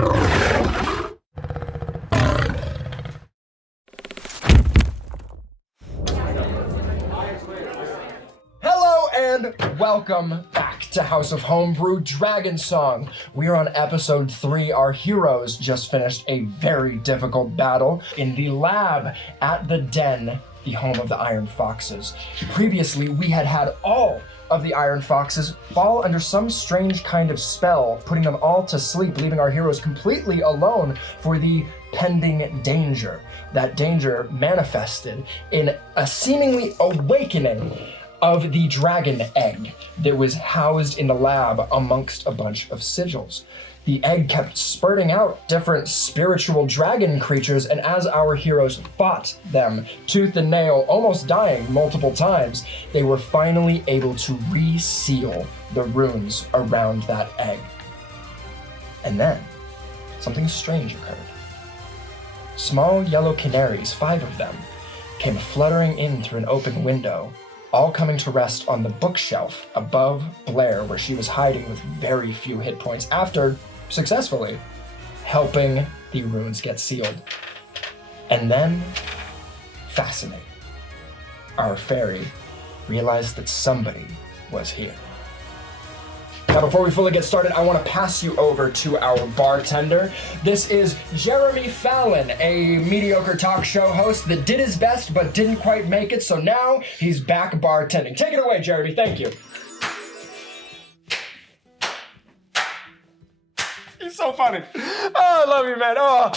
Hello and welcome back to House of Homebrew Dragon Song. We are on episode 3. Our heroes just finished a very difficult battle in the lab at the den, the home of the Iron Foxes. Previously, we had all of the Iron Foxes fall under some strange kind of spell, putting them all to sleep, leaving our heroes completely alone for the pending danger. That danger manifested in a seemingly awakening of the dragon egg that was housed in the lab amongst a bunch of sigils. The egg kept spurting out different spiritual dragon creatures, and as our heroes fought them tooth and nail, almost dying multiple times, they were finally able to reseal the runes around that egg. And then, something strange occurred. Small yellow canaries, 5 of them, came fluttering in through an open window, all coming to rest on the bookshelf above Blair, where she was hiding with very few hit points after successfully helping the runes get sealed. And then, fascinating, our fairy realized that somebody was here. Now, before we fully get started, I want to pass you over to our bartender. This is Jeremy Fallon, a mediocre talk show host that did his best but didn't quite make it, so now he's back bartending. Take it away, Jeremy. Thank you. He's so funny. Oh, I love you, man. Oh,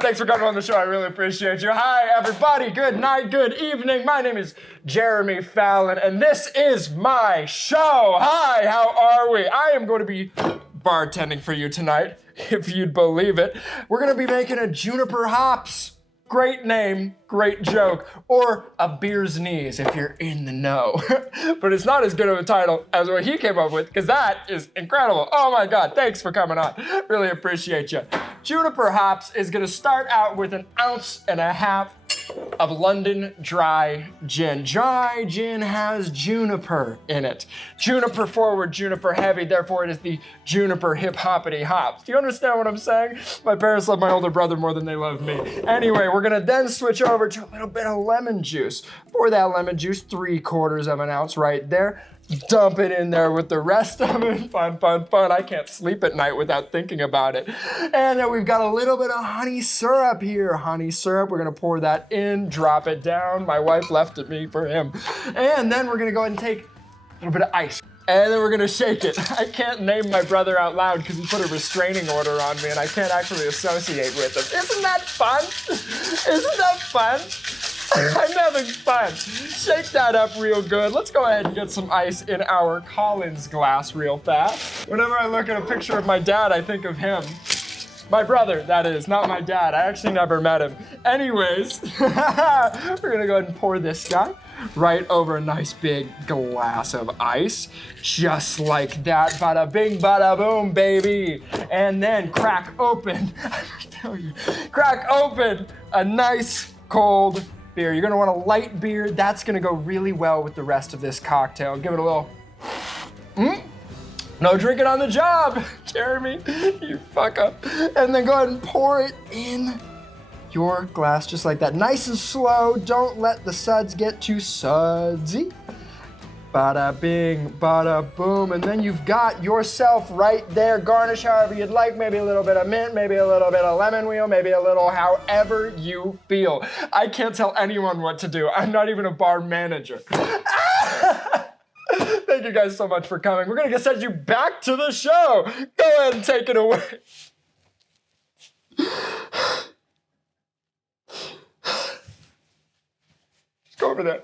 thanks for coming on the show. I really appreciate you. Hi, everybody. Good night, good evening. My name is Jeremy Fallon, and this is my show. Hi, how are we? I am going to be bartending for you tonight, if you'd believe it. We're going to be making a Juniper Hops. Great name, great joke, or a beer's knees if you're in the know. But it's not as good of a title as what he came up with, because that is incredible. Oh my God, thanks for coming on. Really appreciate you. Juniper Hops is gonna start out with 1.5 ounces of London dry gin. Dry gin has juniper in it. Juniper forward, juniper heavy, therefore it is the juniper hip-hoppity hops. Do you understand what I'm saying? My parents love my older brother more than they love me. Anyway, we're gonna then switch over to a little bit of lemon juice. For that lemon juice, 3/4 ounce right there. Dump it in there with the rest of it. Fun, fun, fun. I can't sleep at night without thinking about it. And then we've got a little bit of honey syrup here. Honey syrup, we're gonna pour that in, drop it down. My wife left it me for him. And then we're gonna go ahead and take a little bit of ice. And then we're gonna shake it. I can't name my brother out loud because he put a restraining order on me and I can't actually associate with him. Isn't that fun? Isn't that fun? I'm having fun. Shake that up real good. Let's go ahead and get some ice in our Collins glass real fast. Whenever I look at a picture of my dad, I think of him. My brother, that is, not my dad. I actually never met him. Anyways, we're gonna go ahead and pour this guy right over a nice big glass of ice. Just like that, bada bing, bada boom, baby. And then crack open, crack open a nice cold beer. You're gonna want a light beer. That's gonna go really well with the rest of this cocktail. Give it a little, No drinking on the job, Jeremy, you fuck up. And then go ahead and pour it in your glass just like that. Nice and slow, don't let the suds get too sudsy. Bada bing, bada boom, and then you've got yourself right there. Garnish however you'd like, maybe a little bit of mint, maybe a little bit of lemon wheel, maybe a little however you feel. I can't tell anyone what to do. I'm not even a bar manager. Thank you guys so much for coming. We're gonna send you back to the show. Go ahead and take it away. Just go over there.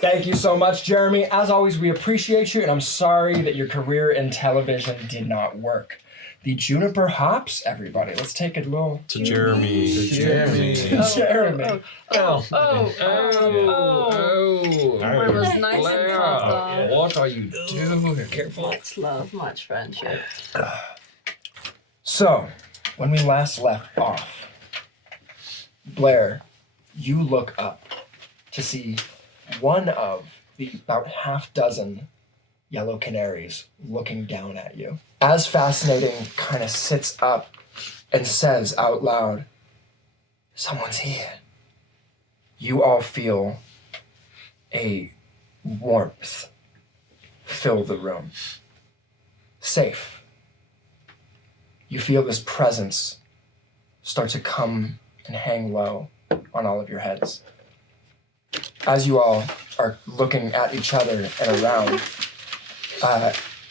Thank you so much, Jeremy. As always, we appreciate you, and I'm sorry that your career in television did not work. The Juniper Hops, everybody. Let's take a little... To Jeremy. To Jeremy. Jeremy. Oh. It was nice and cold. What are you doing? Careful. Much love, much friendship. So, when we last left off, Blair, you look up to see one of the about half dozen yellow canaries looking down at you. As Fascinating kind of sits up and says out loud, "Someone's here," you all feel a warmth fill the room. Safe. You feel this presence start to come and hang low on all of your heads. As you all are looking at each other and around,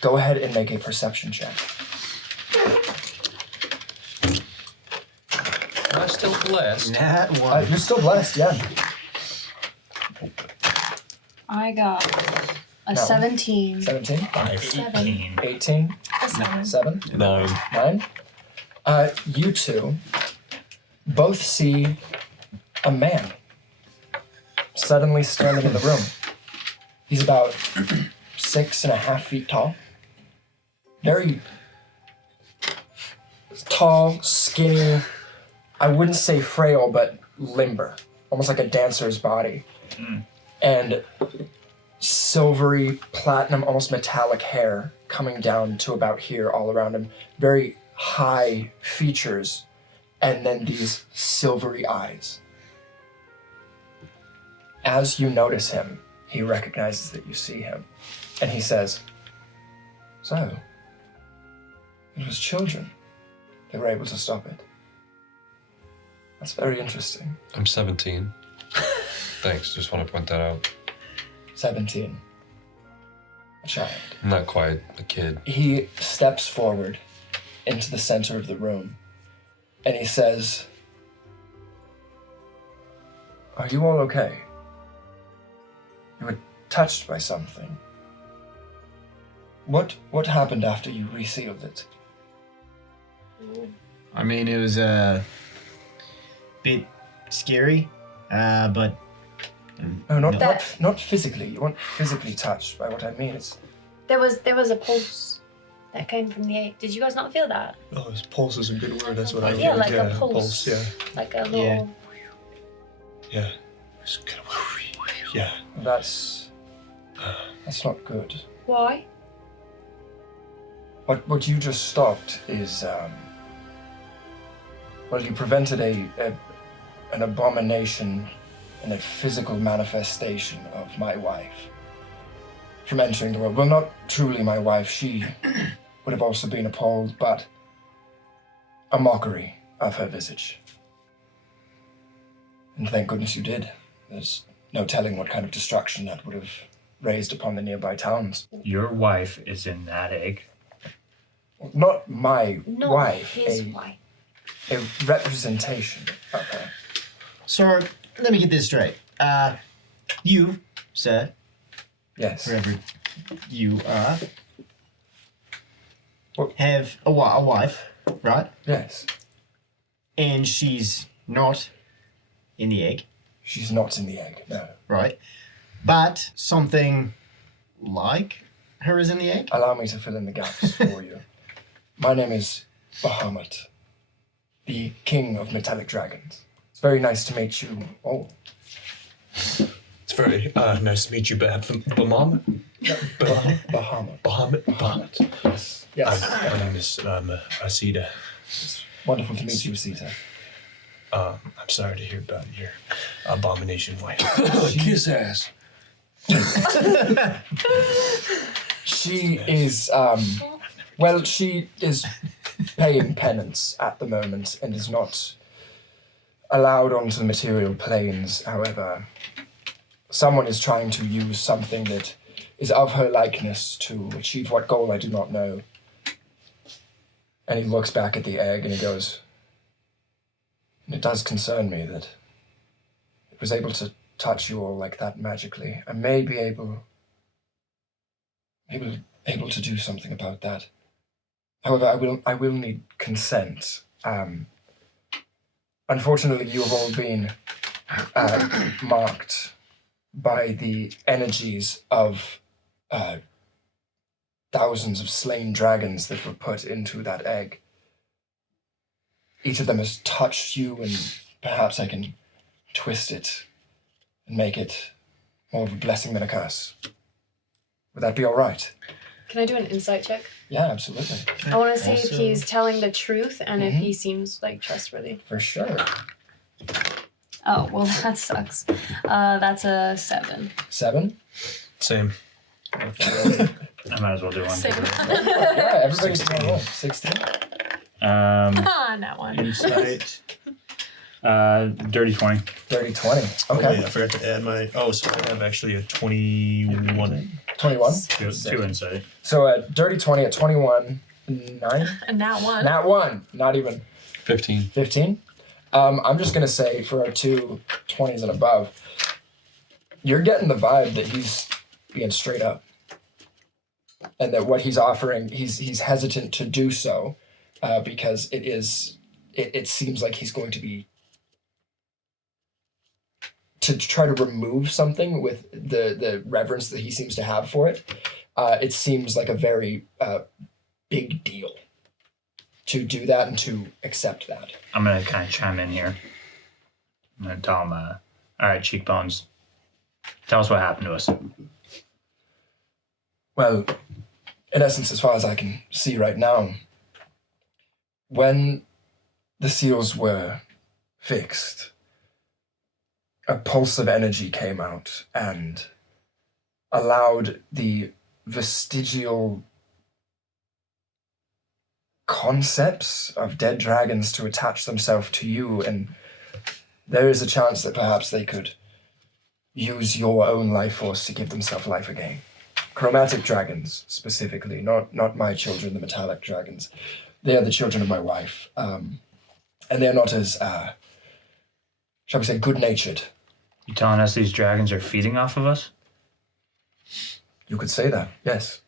go ahead and make a perception check. Am I still blessed? Nat 1. You're still blessed, yeah. I got a No. 17. 17, 7. 18, A 7. 7, 9. 9. You two both see a man suddenly standing in the room. He's about 6.5 feet tall. Very tall, skinny, I wouldn't say frail, but limber. Almost like a dancer's body. And silvery, platinum, almost metallic hair coming down to about here all around him. Very high features. And then these silvery eyes. As you notice him, he recognizes that you see him. And he says, "So, it was children. They were able to stop it. That's very interesting." I'm 17. Thanks, just want to point that out. 17. A child. I'm not quite a kid. He steps forward into the center of the room and he says, "Are you all okay? You were touched by something. What happened after you resealed it?" I mean, it was a bit scary, but No, That- not physically. You weren't physically touched by what I mean. It's There was a pulse that came from the egg. Did you guys not feel that? Oh, his pulse is a good word. That's what I Yeah, feel. like a pulse. Yeah, Like a little. yeah. It's kind of, yeah. that's not good. Why? What you just stopped is well, you prevented an abomination and a physical manifestation of my wife from entering the world. Well, not truly my wife. She would have also been appalled, but a mockery of her visage. And thank goodness you did. There's no telling what kind of destruction that would have raised upon the nearby towns. Your wife is in that egg. Not my Not wife, his wife. a representation of her. so let me get this straight. You, sir, Yes. whoever you are, What? have a wife, right? Yes. And she's not in the egg, She's not in the egg, no. right? But something like her is in the egg? Allow me to fill in the gaps for you. My name is Bahamut, the king of metallic dragons. It's very nice to meet you all. It's very nice to meet you, Bahamut. Bahamut. Bahamut. Yes. Yes. My name is Asida. Wonderful to meet you, Sita. I'm sorry to hear about your abomination wife. Kiss ass. She is, well, she is paying penance at the moment and is not allowed onto the material planes. However, someone is trying to use something that is of her likeness to achieve what goal I do not know. And he looks back at the egg and he goes, "And it does concern me that it was able to touch you all like that magically. I may be able to do something about that. However, I will need consent. Unfortunately, you have all been marked by the energies of thousands of slain dragons that were put into that egg. Each of them has touched you, and perhaps I can twist it and make it more of a blessing than a curse." Would that be all right? Can I do an insight check? Yeah, absolutely. I want to see if Also- he's telling the truth and if he seems like trustworthy. For sure. Oh, well, that sucks. That's a 7. 7? Same. I might as well do one. Same. Yeah, everybody's doing well. 16. Ah, that one. Insight. Dirty 20. Dirty 20. Oh, Okay. wait, I forgot to add my. Oh, so I have actually a 21. 21. Two insight. So at dirty 20 at 21, 9? And that one. Not 1. Not even 15. 15. I'm just going to say for our two 20s and above, you're getting the vibe that he's being straight up. And that what he's offering, he's hesitant to do so because it seems like he's going to be to try to remove something with the reverence that he seems to have for it. It seems like a very big deal to do that and to accept that. I'm going to kind of chime in here. I'm going to tell him, all right, Cheekbones, tell us what happened to us. Well, in essence, as far as I can see right now, when the seals were fixed, a pulse of energy came out and allowed the vestigial concepts of dead dragons to attach themselves to you, and there is a chance that perhaps they could use your own life force to give themselves life again. Chromatic dragons, specifically, not my children, the metallic dragons. They are the children of my wife, and they're not as, shall we say, good-natured. You telling us these dragons are feeding off of us? You could say that, yes.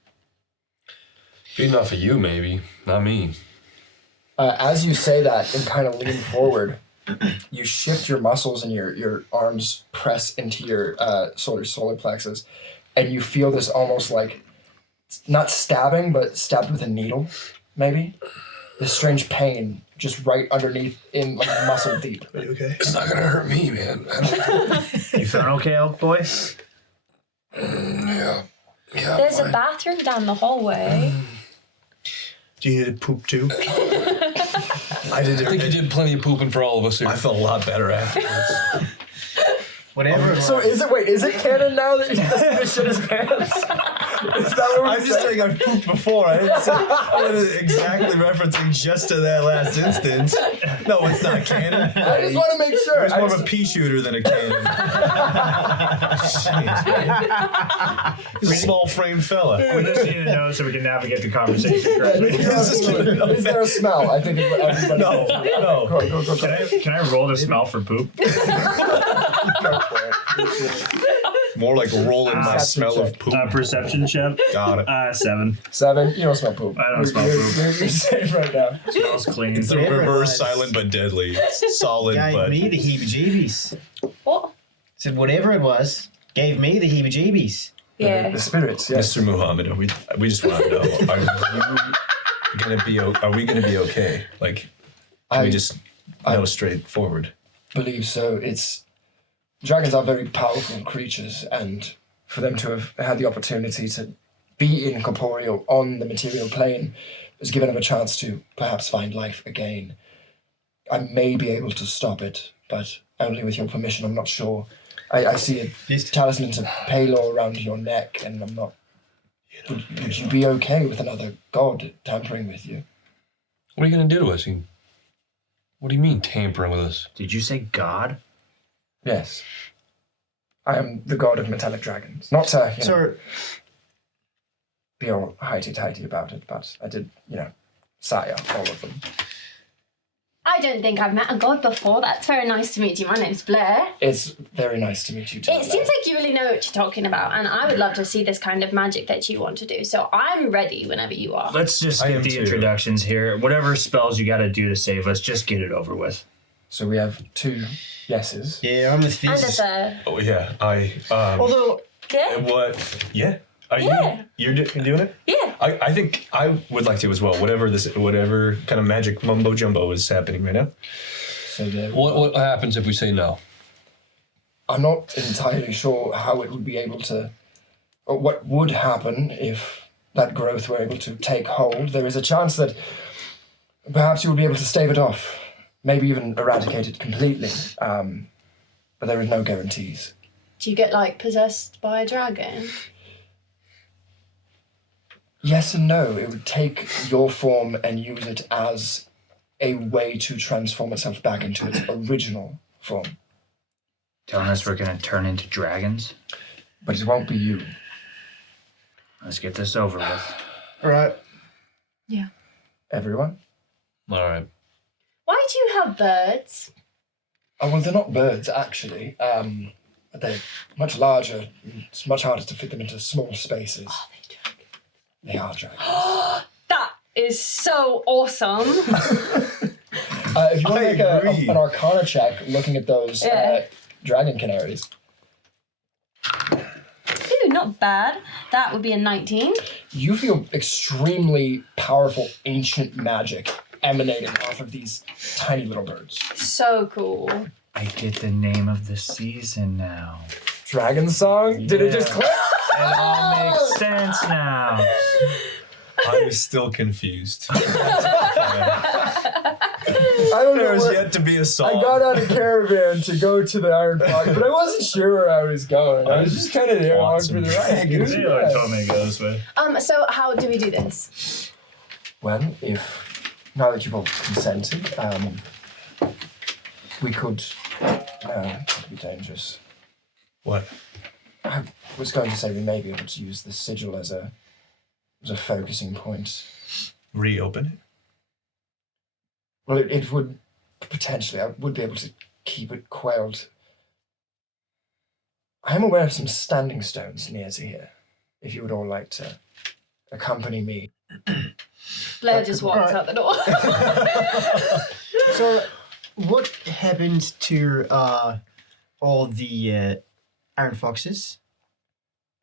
Feeding off of you, maybe. Not me. As you say that and kind of lean forward, you shift your muscles and your arms press into your solar plexus, and you feel this almost like, not stabbing, but stabbed with a needle, maybe? This strange pain just right underneath in like muscle deep. Are you okay? It's not gonna hurt me, man. You feeling okay, Elk Boy? Yeah. There's a bathroom down the hallway. Do you need to poop too? I think you did plenty of pooping for all of us here. I felt a lot better afterwards. Whatever. So is it canon now that he doesn't shit his pants? Is that what we're I'm just saying? saying I've pooped before. I wasn't exactly referencing just to that last instance. No, it's not canon. I just want to make sure. It's more of a pea shooter than a cannon. Jeez, man. He's a small framed fella. We just need to know so we can navigate the conversation correctly. Is there a smell? I think it's what everybody No, no. Go. Can I roll to smell for poop? More like rolling my smell of poop. Perception check. Got it. 7. 7. You don't smell poop. I don't smell poop. You're safe right now. Smells clean. It's the reverse silent but deadly. Solid Gave but. me the heebie-jeebies. What? Said whatever it was, gave me the heebie-jeebies. Yeah. The spirits, yes. Mr. Muhammad, we just want to know, are we gonna be okay? Like, can we just know straightforward? Believe so. Dragons are very powerful creatures, and for them to have had the opportunity to be incorporeal on the material plane has given them a chance to perhaps find life again. I may be able to stop it, but only with your permission. I'm not sure. I see a talisman to Palor around your neck, and I'm not... Would you be okay with another god tampering with you? What are you gonna do to us? What do you mean tampering with us? Did you say God? Yes. I am the god of metallic dragons. Not to, So, be all highty-tighty about it, but I did, sire all of them. I don't think I've met a god before. That's very nice to meet you. My name's Blair. It's very nice to meet you too. It seems like you really know what you're talking about, and I would love to see this kind of magic that you want to do. So I'm ready whenever you are. Let's just I get am the too. introductions here. Whatever spells you got to do to save us, just get it over with. So we have 2 yeses. yeah, I'm with And a Fizz. third. Oh yeah, Although, Yeah? what? Yeah. Are Yeah. you're doing it? Yeah. I think I would like to as well. Whatever kind of magic mumbo jumbo is happening right now. So What happens if we say no? I'm not entirely sure how it would be able to what would happen if that growth were able to take hold. There is a chance that perhaps you would be able to stave it off, maybe even eradicate it completely. But there are no guarantees. Do you get, like, possessed by a dragon? Yes and no. It would take your form and use it as a way to transform itself back into its original form. Telling us we're gonna turn into dragons? But it won't be you. Let's get this over with. All right. Yeah. Everyone? All right. Why do you have birds? Oh, well, they're not birds, actually. They're much larger. It's much harder to fit them into small spaces. Oh, they're dragons. They are dragons. That is so awesome. If you want to make agree. an Arcana check looking at those Yeah. dragon canaries. Ooh, not bad. That would be a 19. You feel extremely powerful ancient magic emanating off of these tiny little birds. So cool. I get the name of the season now. Dragon song? Did it just Yeah. click? It all makes sense now. I was still confused. I don't know. There's where- yet to be a song. I got on a caravan to go to the Iron Fox, but I wasn't sure where I was going. I was just kind of there along for the ride. dude. Taylor told me to go this way. So how do we do this? Well, now that you've all consented, we could be dangerous. What? I was going to say we may be able to use the sigil as a focusing point. Reopen it? Well, it would potentially. I would be able to keep it quelled. I am aware of some standing stones near to here. If you would all like to accompany me. Blair just walks out the door. So, what happened to all the Iron Foxes?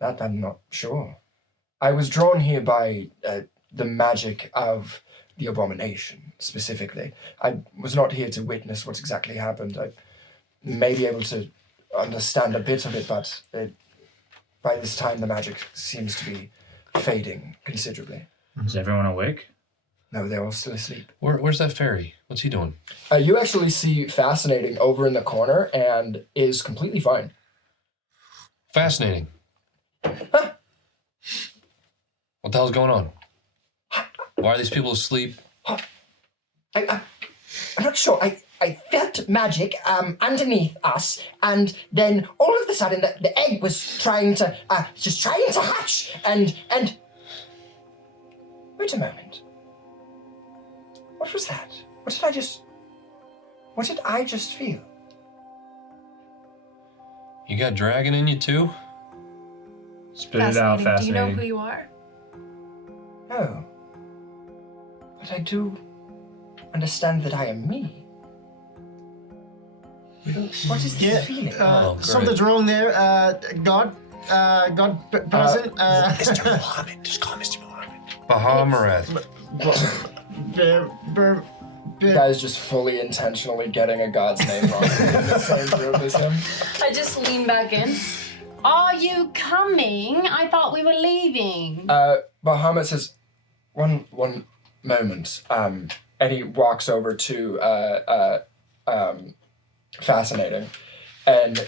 That I'm not sure. I was drawn here by the magic of the abomination, specifically. I was not here to witness what exactly happened. I may be able to understand a bit of it, but by this time the magic seems to be fading considerably. Is everyone awake? No, they're all still asleep. Where's that fairy? What's he doing? You actually see Fascinating over in the corner and is completely fine. Fascinating. Huh? What the hell's going on? Why are these people asleep? I'm not sure. I felt magic underneath us, and then all of a sudden the egg was trying to hatch, and wait a moment. What was that? What did I just feel? You got dragon in you too? Spit it out, Do you fascinating. know who you are? No. But I do understand that I am me. What is this feeling? Oh, great. Something's wrong there. God present. Mr. Mohammed. Just call Mr. Mohammed. Bahamut. The guy's just fully intentionally getting a god's name wrong in the same group as him. I just lean back in. Are you coming? I thought we were leaving. Bahamut says, one moment, and he walks over to Fascinating and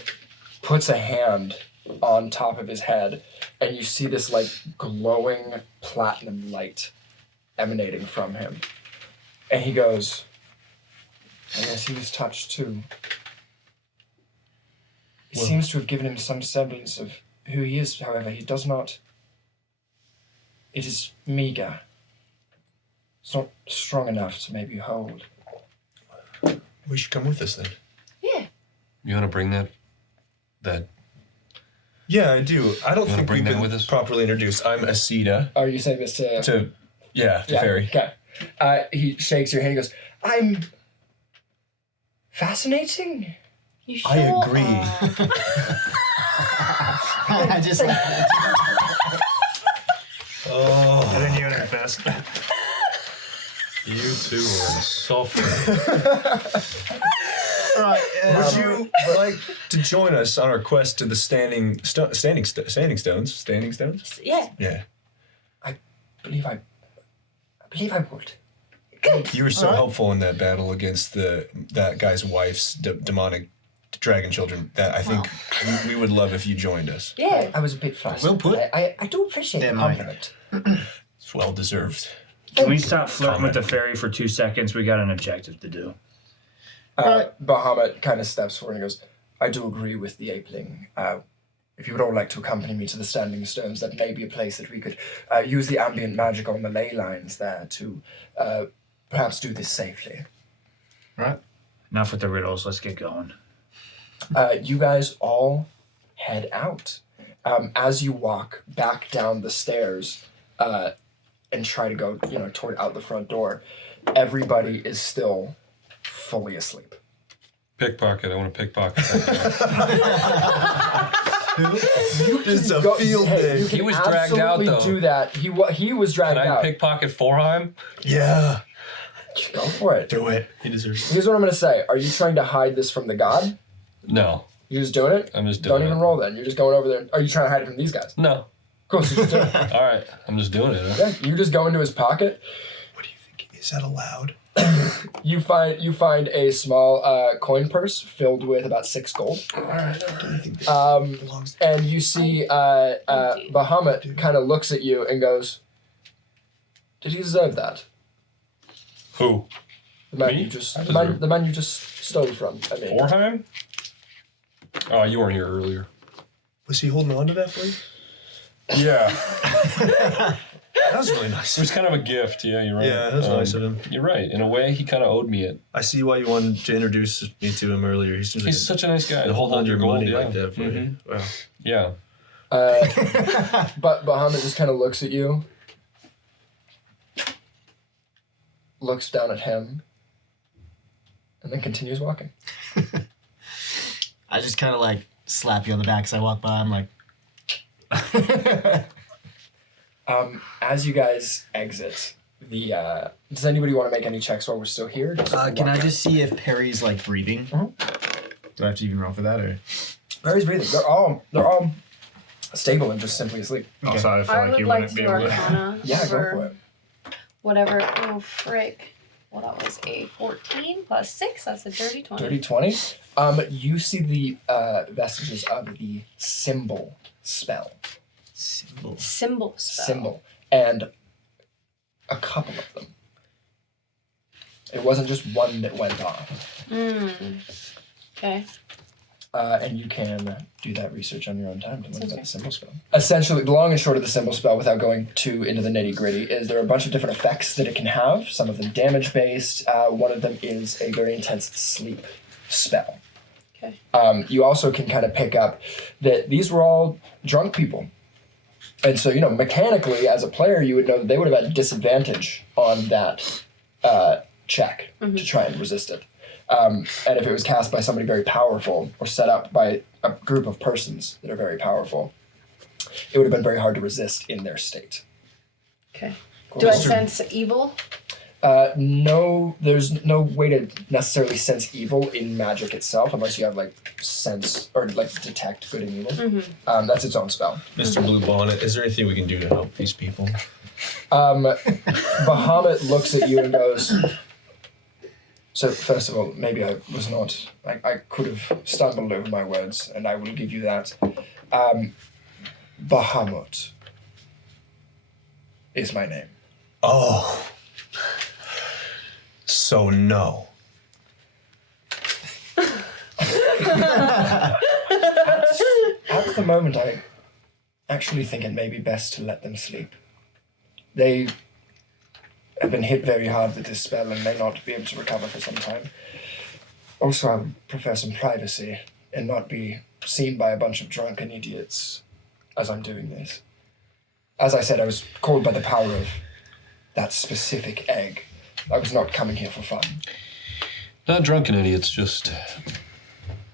puts a hand on top of his head, and you see this like glowing platinum light emanating from him. And he goes, I guess he was touched too. It seems to have given him some semblance of who he is, however, he does not. It is meager. It's not strong enough to maybe hold. We should come with us then. Yeah. You want to bring that? Yeah, I do. I don't You wanna think bring we've them been with us? properly introduced. I'm Asida. Are you saying this to... To fairy. Okay. He shakes your hand. He goes, I'm fascinating. You sure I agree. are? I just Oh, And then you infest. You two are suffering. Would you like to join us on our quest to the standing stones? Yeah. Yeah. I believe I would. You were so helpful in that battle against that guy's wife's demonic dragon children that I think we would love if you joined us. Yeah. I was a bit flustered. Well put. I do appreciate the Damn right. compliment. It's well deserved. Can we stop flirting with the fairy for 2 seconds? We got an objective to do. Bahamut kind of steps forward and goes, I do agree with the apeling. If you would all like to accompany me to the Standing Stones, that may be a place that we could use the ambient magic on the ley lines there to perhaps do this safely. Right. Enough with the riddles. Let's get going. You guys all head out. As you walk back down the stairs and try to go, toward out the front door, everybody is still fully asleep. Pickpocket. I want to pickpocket. It's a field day. You can He was dragged out, absolutely though. do that. He was dragged Can I out. pickpocket Forheim? Yeah. Go for it. Do it. He deserves it. Here's what I'm gonna say. Are you trying to hide this from the god? No. You're just doing it? I'm just doing Don't it. even roll then. You're just going over there. Are you trying to hide it from these guys? No. Cool, so you're just doing it. All right. I'm just doing it. Huh? Yeah, you just go into his pocket. What do you think? Is that allowed? You find a small coin purse filled with about 6 gold. And you see Bahamut kind of looks at you and goes, "Did he deserve that? Who? The man Me? you just I the man, deserve- the man you just stole from. I mean, Forheim? Oh, you weren't here earlier. Was he holding on to that for you? Yeah. That was really nice. It was kind of a gift. Yeah, you're right. Yeah, that was nice of him. You're right. In a way, he kind of owed me it. I see why you wanted to introduce me to him earlier. He seems like He's such a nice guy. to hold on to your gold, money yeah. like that for you. Wow. Yeah. but Bahamut just kind of looks at you, looks down at him, and then continues walking. I just kind of like slap you on the back as I walk by. I'm like, As you guys exit, does anybody want to make any checks while we're still here? can I just see if Perry's like breathing? Mhm. Do I have to even roll for that or? Barry's breathing. They're all stable and just simply asleep. Also, I feel I like would you like wouldn't to be do able to. Arcana. Yeah, go for it. Whatever. Oh, frick. Well, that was a 14 plus 6. That's a dirty 20. Dirty 20. You see the vestiges of the symbol spell. Symbol. Symbol spell. Symbol. And a couple of them. It wasn't just one that went off. Okay. And you can do that research on your own time to learn about the symbol spell. Essentially, the long and short of the symbol spell, without going too into the nitty gritty, is there are a bunch of different effects that it can have. Some of them damage based. One of them is a very intense sleep spell. Okay. You also can kind of pick up that these were all drunk people. And so, mechanically, as a player, you would know that they would have had a disadvantage on that check to try and resist it. And if it was cast by somebody very powerful or set up by a group of persons that are very powerful, it would have been very hard to resist in their state. Okay. Cool. Do I sense evil? No, there's no way to necessarily sense evil in magic itself unless you have sense or detect good and evil. That's its own spell. Mr. Blue Bonnet, is there anything we can do to help these people? Bahamut looks at you and goes, so first of all, maybe I was not, I could have stumbled over my words, and I will give you that. Bahamut is my name. Oh. So no. At the moment, I actually think it may be best to let them sleep. They have been hit very hard with this spell and may not be able to recover for some time. Also, I would prefer some privacy and not be seen by a bunch of drunken idiots as I'm doing this. As I said, I was called by the power of that specific egg. I was not coming here for fun. Not drunken idiots, just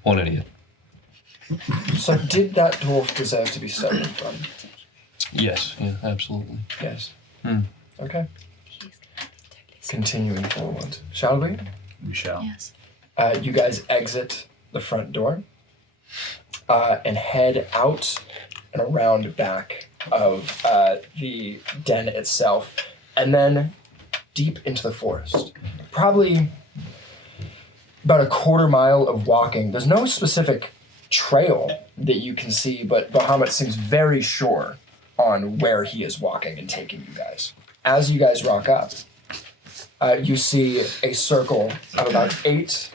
one idiot. So did that dwarf deserve to be stolen from? Yes, yeah, absolutely. Yes. Hmm. Okay. Continuing forward, shall we? We shall. Yes. You guys exit the front door and head out and around back of the den itself, and then deep into the forest. Probably about a quarter mile of walking. There's no specific trail that you can see, but Bahamut seems very sure on where he is walking and taking you guys. As you guys rock up, you see a circle of about 8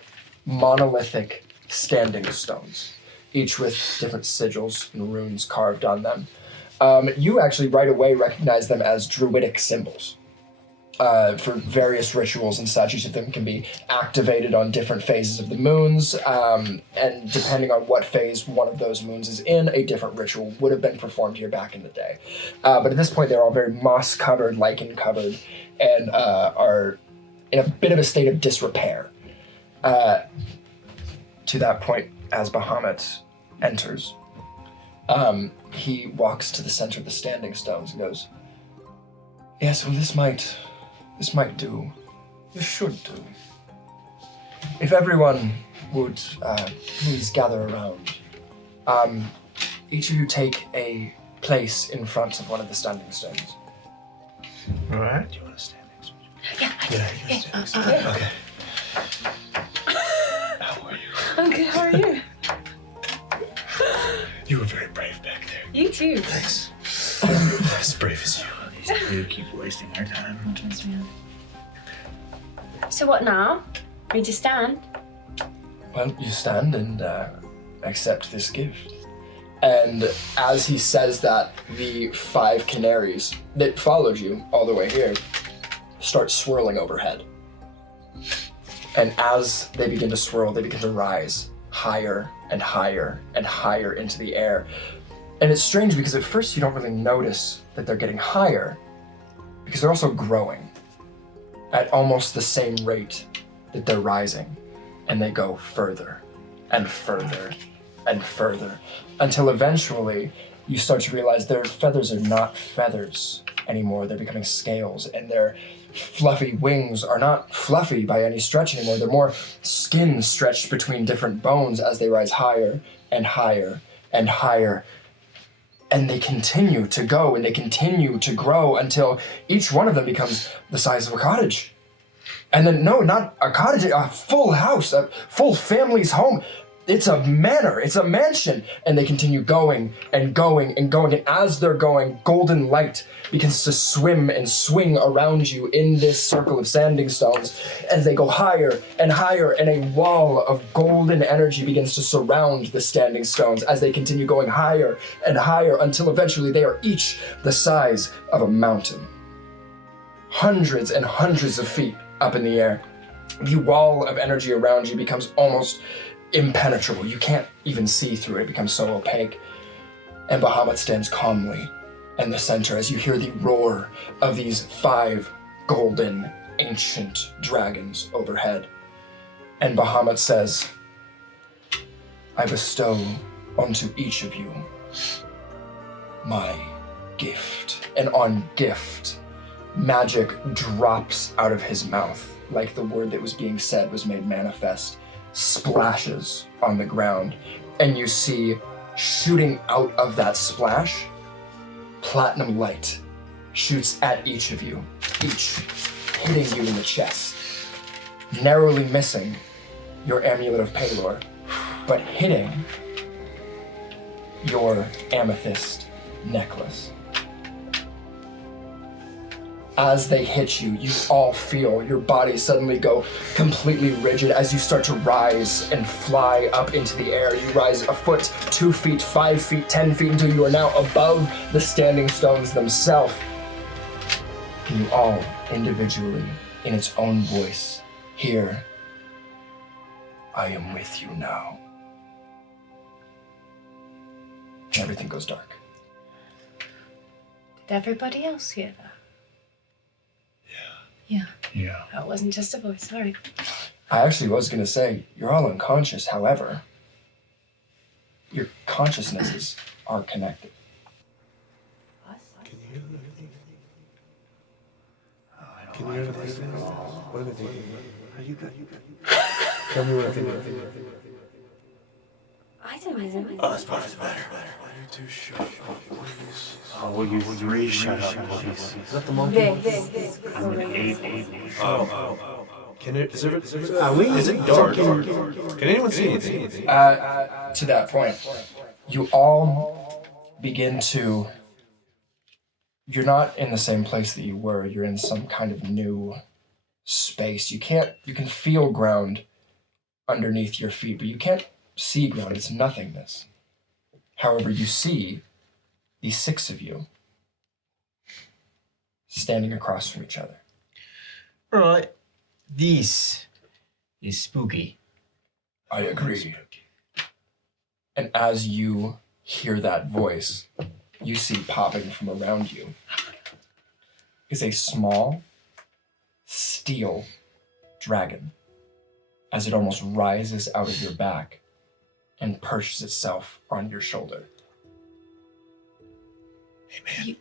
monolithic standing stones, each with different sigils and runes carved on them. You actually right away recognize them as druidic symbols. For various rituals and such. Each of them can be activated on different phases of the moons, and depending on what phase one of those moons is in, a different ritual would have been performed here back in the day. But at this point, they're all very moss-covered, lichen-covered, and are in a bit of a state of disrepair. To that point, as Bahamut enters, he walks to the center of the standing stones and goes, "Yes, well, this might do. This should do. If everyone would please gather around. Each of you take a place in front of one of the standing stones." All right. Do you want to stand next to me? Yeah. Okay. How are you? I'm good. How are you? You were very brave back there. You too. Thanks. As brave as you. You keep wasting our time. So what now? We just stand? Well, you stand and accept this gift. And as he says that, the 5 canaries that followed you all the way here start swirling overhead. And as they begin to swirl, they begin to rise higher and higher and higher into the air. And it's strange because at first you don't really notice that they're getting higher, because they're also growing at almost the same rate that they're rising. And they go further and further and further until eventually you start to realize their feathers are not feathers anymore. They're becoming scales, and their fluffy wings are not fluffy by any stretch anymore. They're more skin stretched between different bones as they rise higher and higher and higher. And they continue to go and they continue to grow until each one of them becomes the size of a cottage. And then, no, not a cottage, a full house, a full family's home. It's a manor, it's a mansion. And they continue going and going and going. And as they're going, golden light begins to swim and swing around you in this circle of standing stones. As they go higher and higher, and a wall of golden energy begins to surround the standing stones as they continue going higher and higher until eventually they are each the size of a mountain. Hundreds and hundreds of feet up in the air. The wall of energy around you becomes almost impenetrable. You can't even see through it. It becomes so opaque. And Bahamut stands calmly in the center as you hear the roar of these 5 golden ancient dragons overhead. And Bahamut says, "I bestow onto each of you my gift." And on gift, magic drops out of his mouth like the word that was being said was made manifest, splashes on the ground, and you see shooting out of that splash, platinum light shoots at each of you, each hitting you in the chest, narrowly missing your amulet of Palor, but hitting your amethyst necklace. As they hit you, you all feel your body suddenly go completely rigid as you start to rise and fly up into the air. You rise a foot, 2 feet, 5 feet, 10 feet until you are now above the standing stones themselves. And you all individually, in its own voice, hear, "I am with you now." And everything goes dark. Did everybody else hear that? Yeah. Yeah. That wasn't just a voice, sorry. I actually was going to say, you're all unconscious, however, your consciousnesses are connected. Tell me what I think. I don't know. Oh, that's probably the better. You two shut up, please. Oh, will you three shut up, please? Is that the monkey? This. Is it dark? Can anyone see anything? To that point, you all begin to. You're not in the same place that you were. You're in some kind of new space. You can feel ground underneath your feet, but you can't see ground. It's nothingness. However, you see the six of you standing across from each other. Right. This is spooky. I agree. And as you hear that voice, you see popping from around you is a small steel dragon as it almost rises out of your back and perches itself on your shoulder. Hey man,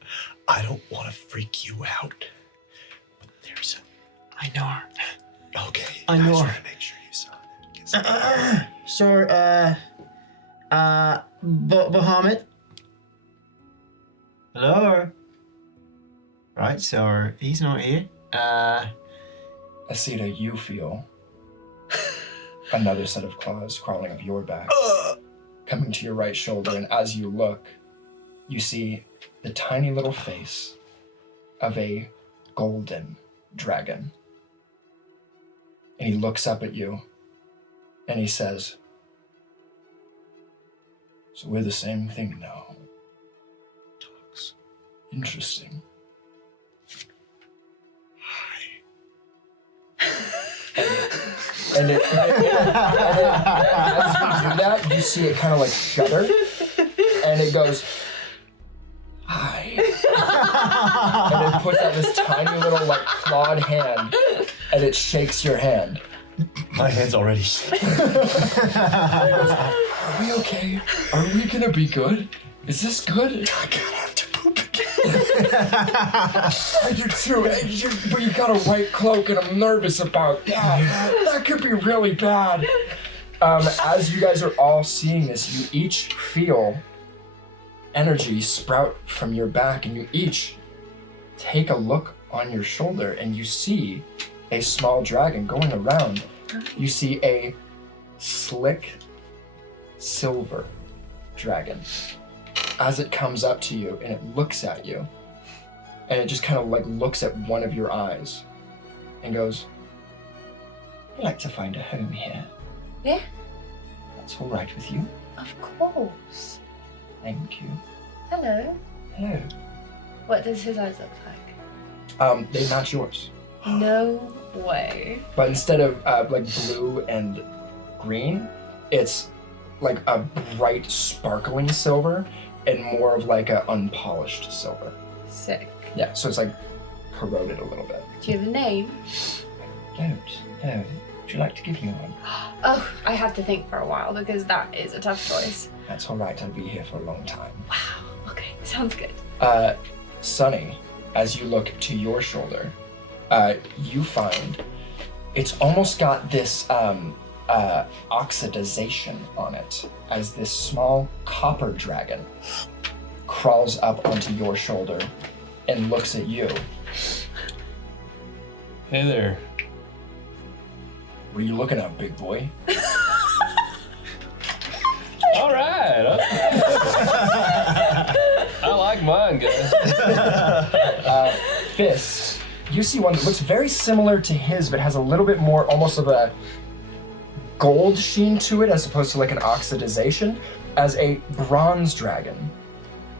I don't want to freak you out, but there's I know. okay. I know. just want to make sure you saw that. So, Bahamut. Hello. Right, so he's not here. Asita, you feel another set of claws crawling up your back, coming to your right shoulder, and as you look, you see the tiny little face of a golden dragon. And he looks up at you, and he says, "So we're the same thing now." Talks. Interesting. And as you do that, you see it kind of like shudder, and it goes, "Hi." And it puts out this tiny little like clawed hand, and it shakes your hand. My hand's already shaking. "Are we okay? Are we gonna be good? Is this good?" I gotta have to poop again. I do too, but you got a white cloak and I'm nervous about that. That could be really bad. As you guys are all seeing this, you each feel energy sprout from your back, and you each take a look on your shoulder, and you see a small dragon going around. You see a slick silver dragon as it comes up to you and it looks at you, and it just kind of like looks at one of your eyes and goes, "I'd like to find a home here." Yeah. That's all right with you? Of course. Thank you. Hello. Hello. What does his eyes look like? They match yours, No way. but instead of like blue and green, it's like a bright sparkling silver and more of like a unpolished silver. Sick. Yeah, so it's like corroded a little bit. Do you have a name? No. Would you like to give me one? Oh, I had to think for a while because that is a tough choice. That's all right. I'll be here for a long time. Wow. Okay, sounds good. Sunny, as you look to your shoulder, you find it's almost got this oxidization on it as this small copper dragon crawls up onto your shoulder and looks at you. Hey there. What are you looking at, big boy? All right. I like mine, guys. Fist, you see one that looks very similar to his, but has a little bit more almost of a gold sheen to it as opposed to like an oxidization, as a bronze dragon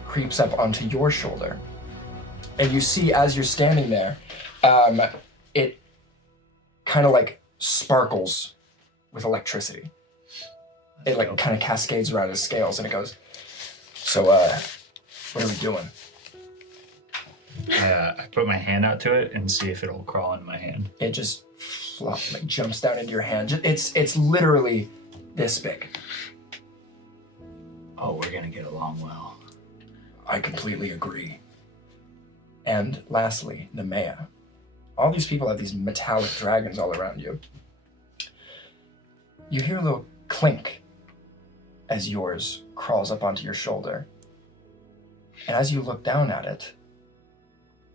creeps up onto your shoulder. And you see as you're standing there, it kind of like sparkles with electricity. It like kind of cascades around his scales and it goes, "So, what are we doing?" I put my hand out to it and see if it'll crawl into my hand. It just like jumps down into your hand. It's literally this big. Oh, we're gonna get along well. I completely agree. And lastly, Nemea. All these people have these metallic dragons all around you. you hear a little clink as yours crawls up onto your shoulder. And as you look down at it,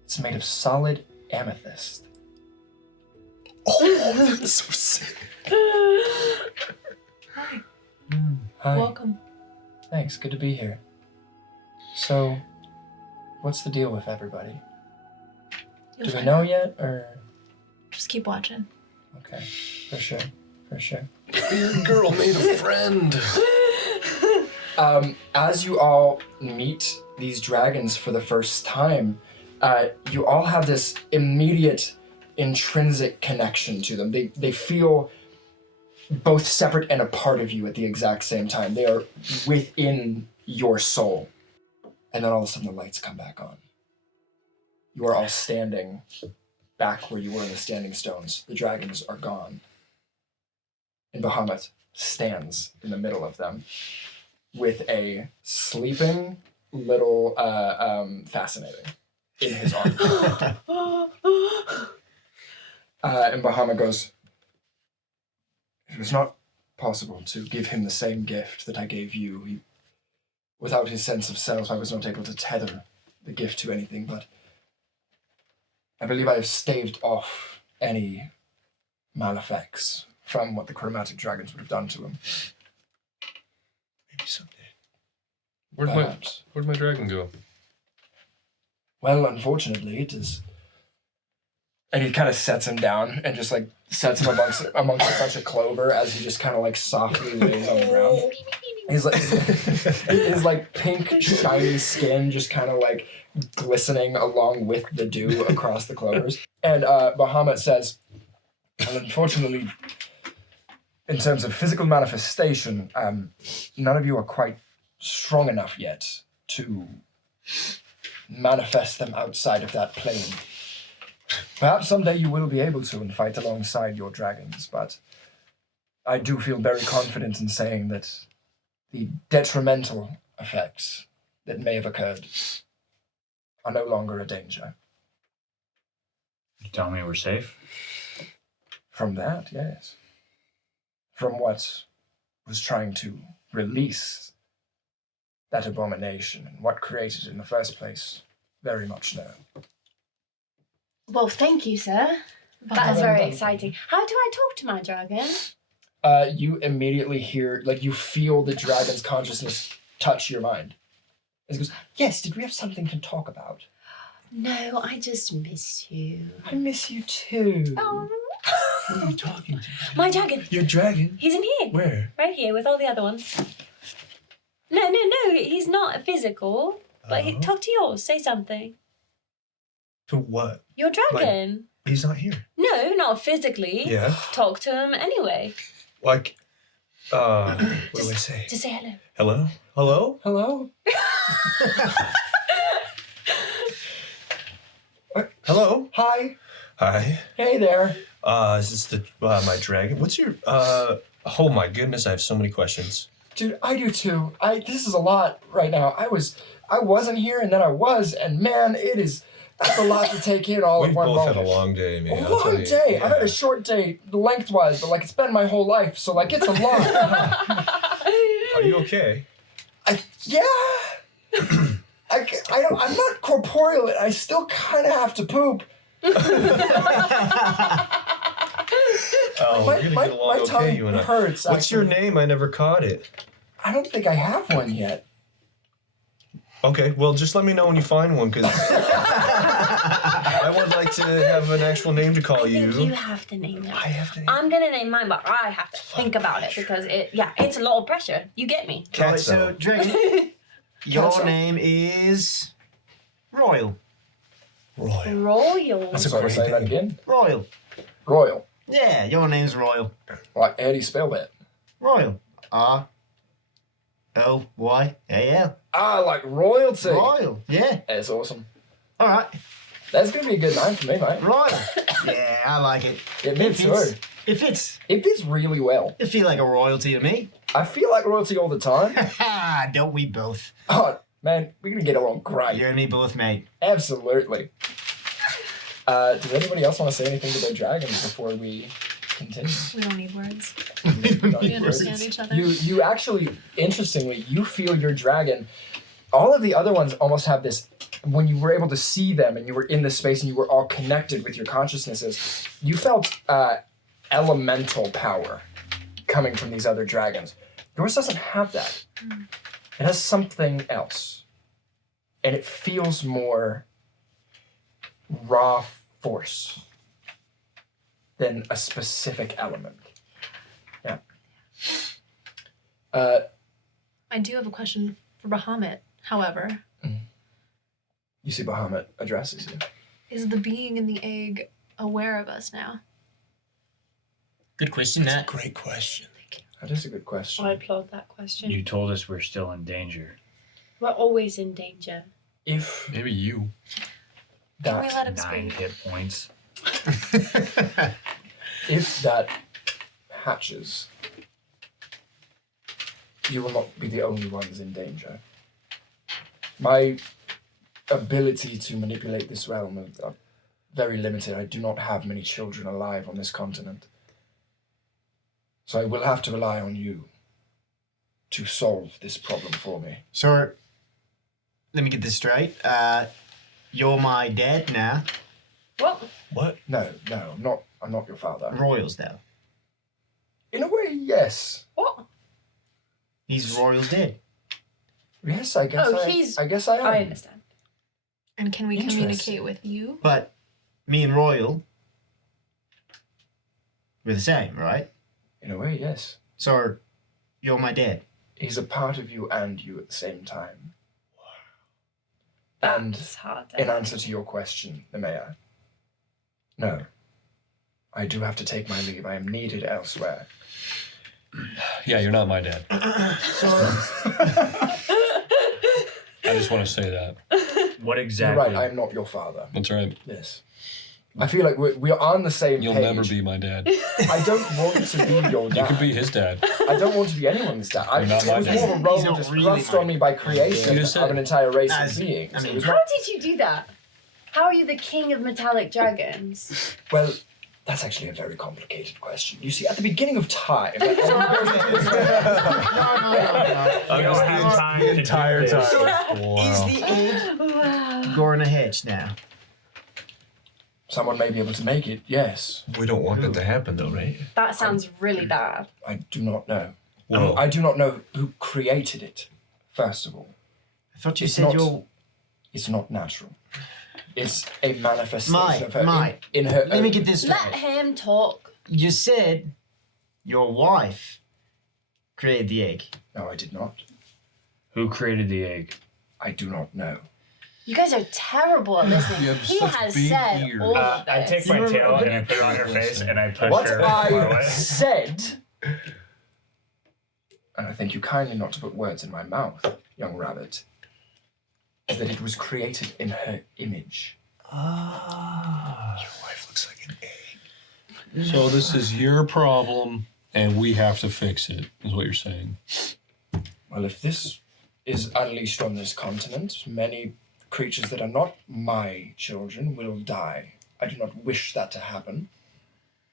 it's made of solid amethyst. Oh, that's so sick. Hi. Welcome. Thanks, good to be here. So, what's the deal with everybody? You'll Do we find know out. yet, or? Just keep watching. Okay, for sure. Weird girl made a friend. As you all meet these dragons for the first time, you all have this immediate intrinsic connection to them. They feel both separate and a part of you at the exact same time. They are within your soul. And then all of a sudden the lights come back on. You are all standing back where you were in the standing stones. The dragons are gone. And Bahamut stands in the middle of them with a sleeping little fascinating in his arms. And Bahamut goes, "It was not possible to give him the same gift that I gave you. Without his sense of self, I was not able to tether the gift to anything, but I believe I have staved off any maleffects from what the chromatic dragons would have done to him." Maybe someday. Where'd my dragon go? Well, unfortunately, it is. And he kind of sets him down and just like sets him amongst a bunch of clover as he just kind of like softly lays on the ground. He's like his like pink shiny skin just kind of like glistening along with the dew across the clovers. And Bahamut says, "Well, unfortunately, in terms of physical manifestation, none of you are quite strong enough yet to manifest them outside of that plane. Perhaps someday you will be able to and fight alongside your dragons, but I do feel very confident in saying that the detrimental effects that may have occurred are no longer a danger." You tell me we're safe? From that, yes. From what was trying to release that abomination and what created it in the first place, very much no. Well, thank you, sir. That's very exciting. How do I talk to my dragon? You immediately hear, like, you feel the dragon's consciousness touch your mind. As it goes, "Yes, did we have something to talk about?" No, I just miss you. "I miss you too." Oh. Who are you talking to? My dragon. Your dragon? He's in here. Where? Right here with all the other ones. No. He's not physical. But talk to yours. Say something. To what? Your dragon. He's not here. No, not physically. Yeah. Talk to him anyway. Like, what do I say? Just say hello. Hello? Hello? Hello? Hello? Hi. Hi. Hey there. Is this the my dragon? What's your oh my goodness, I have so many questions. Dude, I do too. This is a lot right now. I wasn't here and then I was, and man, that's a lot to take in all We've at one both moment. had a long day, man. A I'll tell long you. day. Yeah. I've had a short day lengthwise, but like it's been my whole life, so like it's a lot. Are you okay? Yeah. I'm not corporeal. And I still kind of have to poop. Oh, we're gonna get along my tongue okay, you and I. hurts. What's your actually. name? I never caught it. I don't think I have one yet. Okay, well, just let me know when you find one, because I would like to have an actual name to call I you. think you have to name it. I have to name I'm gonna name mine, but I have to think about it because it's a lot of pressure. You get me? Right, so, Catso. Dragon, your Catso. name is Royal. Roy. Royal. That's a Sorry, great say that name. again. Royal. Royal. Yeah, your name's Royal. Like, how do you spell that? Royal. R-O-Y-A-L. Ah, like royalty. Royal. Yeah. That's awesome. All right. That's gonna be a good name for me, mate. Royal. Yeah, I like it. It fits too. It fits. It fits really well. It feel like a royalty to me. I feel like royalty all the time. Ha! Don't we both? Oh, man, we're gonna get along great. You and me both, mate. Absolutely. Does anybody else want to say anything to their dragons before we continue. We don't need words. Not We even understand words. each other. You actually, interestingly, you feel your dragon. All of the other ones almost have this. When you were able to see them and you were in this space and you were all connected with your consciousnesses, you felt elemental power coming from these other dragons. Yours doesn't have that. It has something else. And it feels more raw force than a specific element. Yeah. I do have a question for Bahamut, however. You see Bahamut addresses you. Is the being in the egg aware of us now? Good question, Nat. Great question. That is a good question. I applaud that question. You told us we're still in danger. We're always in danger. If Maybe you. Can we that let him 9 speak? hit points. if that hatches, you will not be the only ones in danger. My ability to manipulate this realm are very limited. I do not have many children alive on this continent. So I will have to rely on you to solve this problem for me. So, let me get this straight. You're my dad now. What? What? No, I'm not your father. Royals, though. In a way, yes. What? He's Royals' dad. Yes, I guess Oh, I guess I am. I understand. And can we Interesting. communicate with you? But me and Royal, we're the same, right? In a way, yes. So, you're my dad. He's a part of you and you at the same time. And That's hard. in answer to your question, the mayor, no. I do have to take my leave. I am needed elsewhere. Yeah, you're not my dad. So, I just want to say that. What You're exactly? right, I am not your father. That's right. Yes. I feel like we're on the same You'll page. never be my dad. I don't want to be your dad. You could be his dad. I don't want to be anyone's dad. You're not It my was dad. more of a role He's not just really thrust my on me by creation You just of said- an entire race As- of beings. I mean- It was How not, did you do that? How are you the king of metallic dragons? well, that's actually a very complicated question. You see, at the beginning of time, no. You don't have time the entire time. Is the egg Wow. going to hatch now? someone may be able to make it, yes. We don't want that to happen, though, right? That sounds really bad. I do not know. Well, I do not know who created it, first of all. I thought you It's said not- you're... It's not natural. It's a manifestation of her Mike, in her let me own- get this Let straight. him talk. You said your wife created the egg. No, I did not. Who created the egg? I do not know. You guys are terrible at listening. You have He such has big said ears. all of I this. take my tail and I put it on her face and I push What her far I away. said, and I thank you kindly not to put words in my mouth, young rabbit, is that it was created in her image. your wife looks like an egg. So this is your problem, and we have to fix it, is what you're saying. Well, if this is unleashed on this continent, many creatures that are not my children will die. I do not wish that to happen.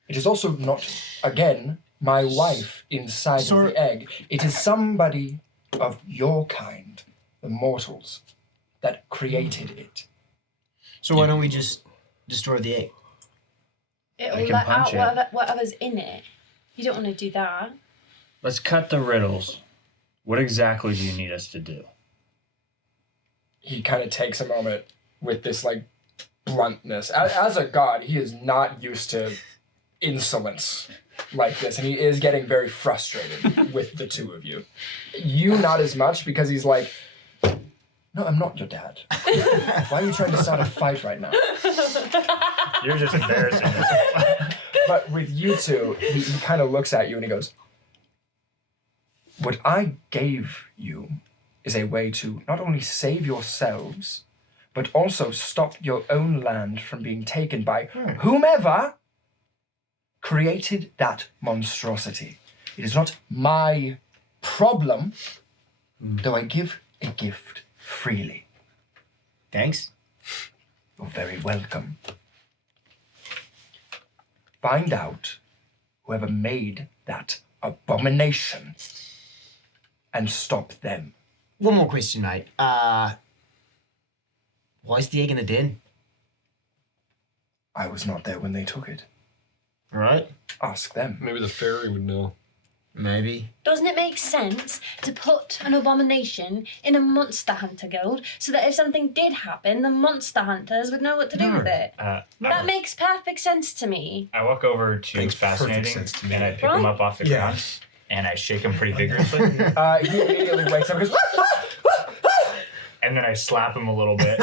It is also not, again, my wife inside of the egg. It is somebody of your kind, the mortals, that created it. So why don't we just destroy the egg? It'll I can let out punch it. whatever's in it. You don't want to do that. Let's cut the riddles. What exactly do you need us to do? He kind of takes a moment with this like bluntness. As a god, he is not used to insolence like this, and he is getting very frustrated with the two of you. You not as much, because he's like, no, I'm not your dad. Why are you trying to start a fight right now? You're just embarrassing yourself. But with you two, he kind of looks at you and he goes, what I gave you is a way to not only save yourselves, but also stop your own land from being taken by whomever created that monstrosity. It is not my problem, though I give a gift freely. Thanks. You're very welcome. Find out whoever made that abomination and stop them. One more question, mate. Why is the egg in the den? I was not there when they took it. Right? Ask them. Maybe the fairy would know. Maybe. Doesn't it make sense to put an abomination in a monster hunter guild so that if something did happen, the monster hunters would know what to do with it? That makes perfect sense to me. I walk over to Makes perfect Fascinating sense to me. and I pick him up off the Yeah. ground and I shake him pretty vigorously. He immediately wakes up and goes, And then I slap him a little bit.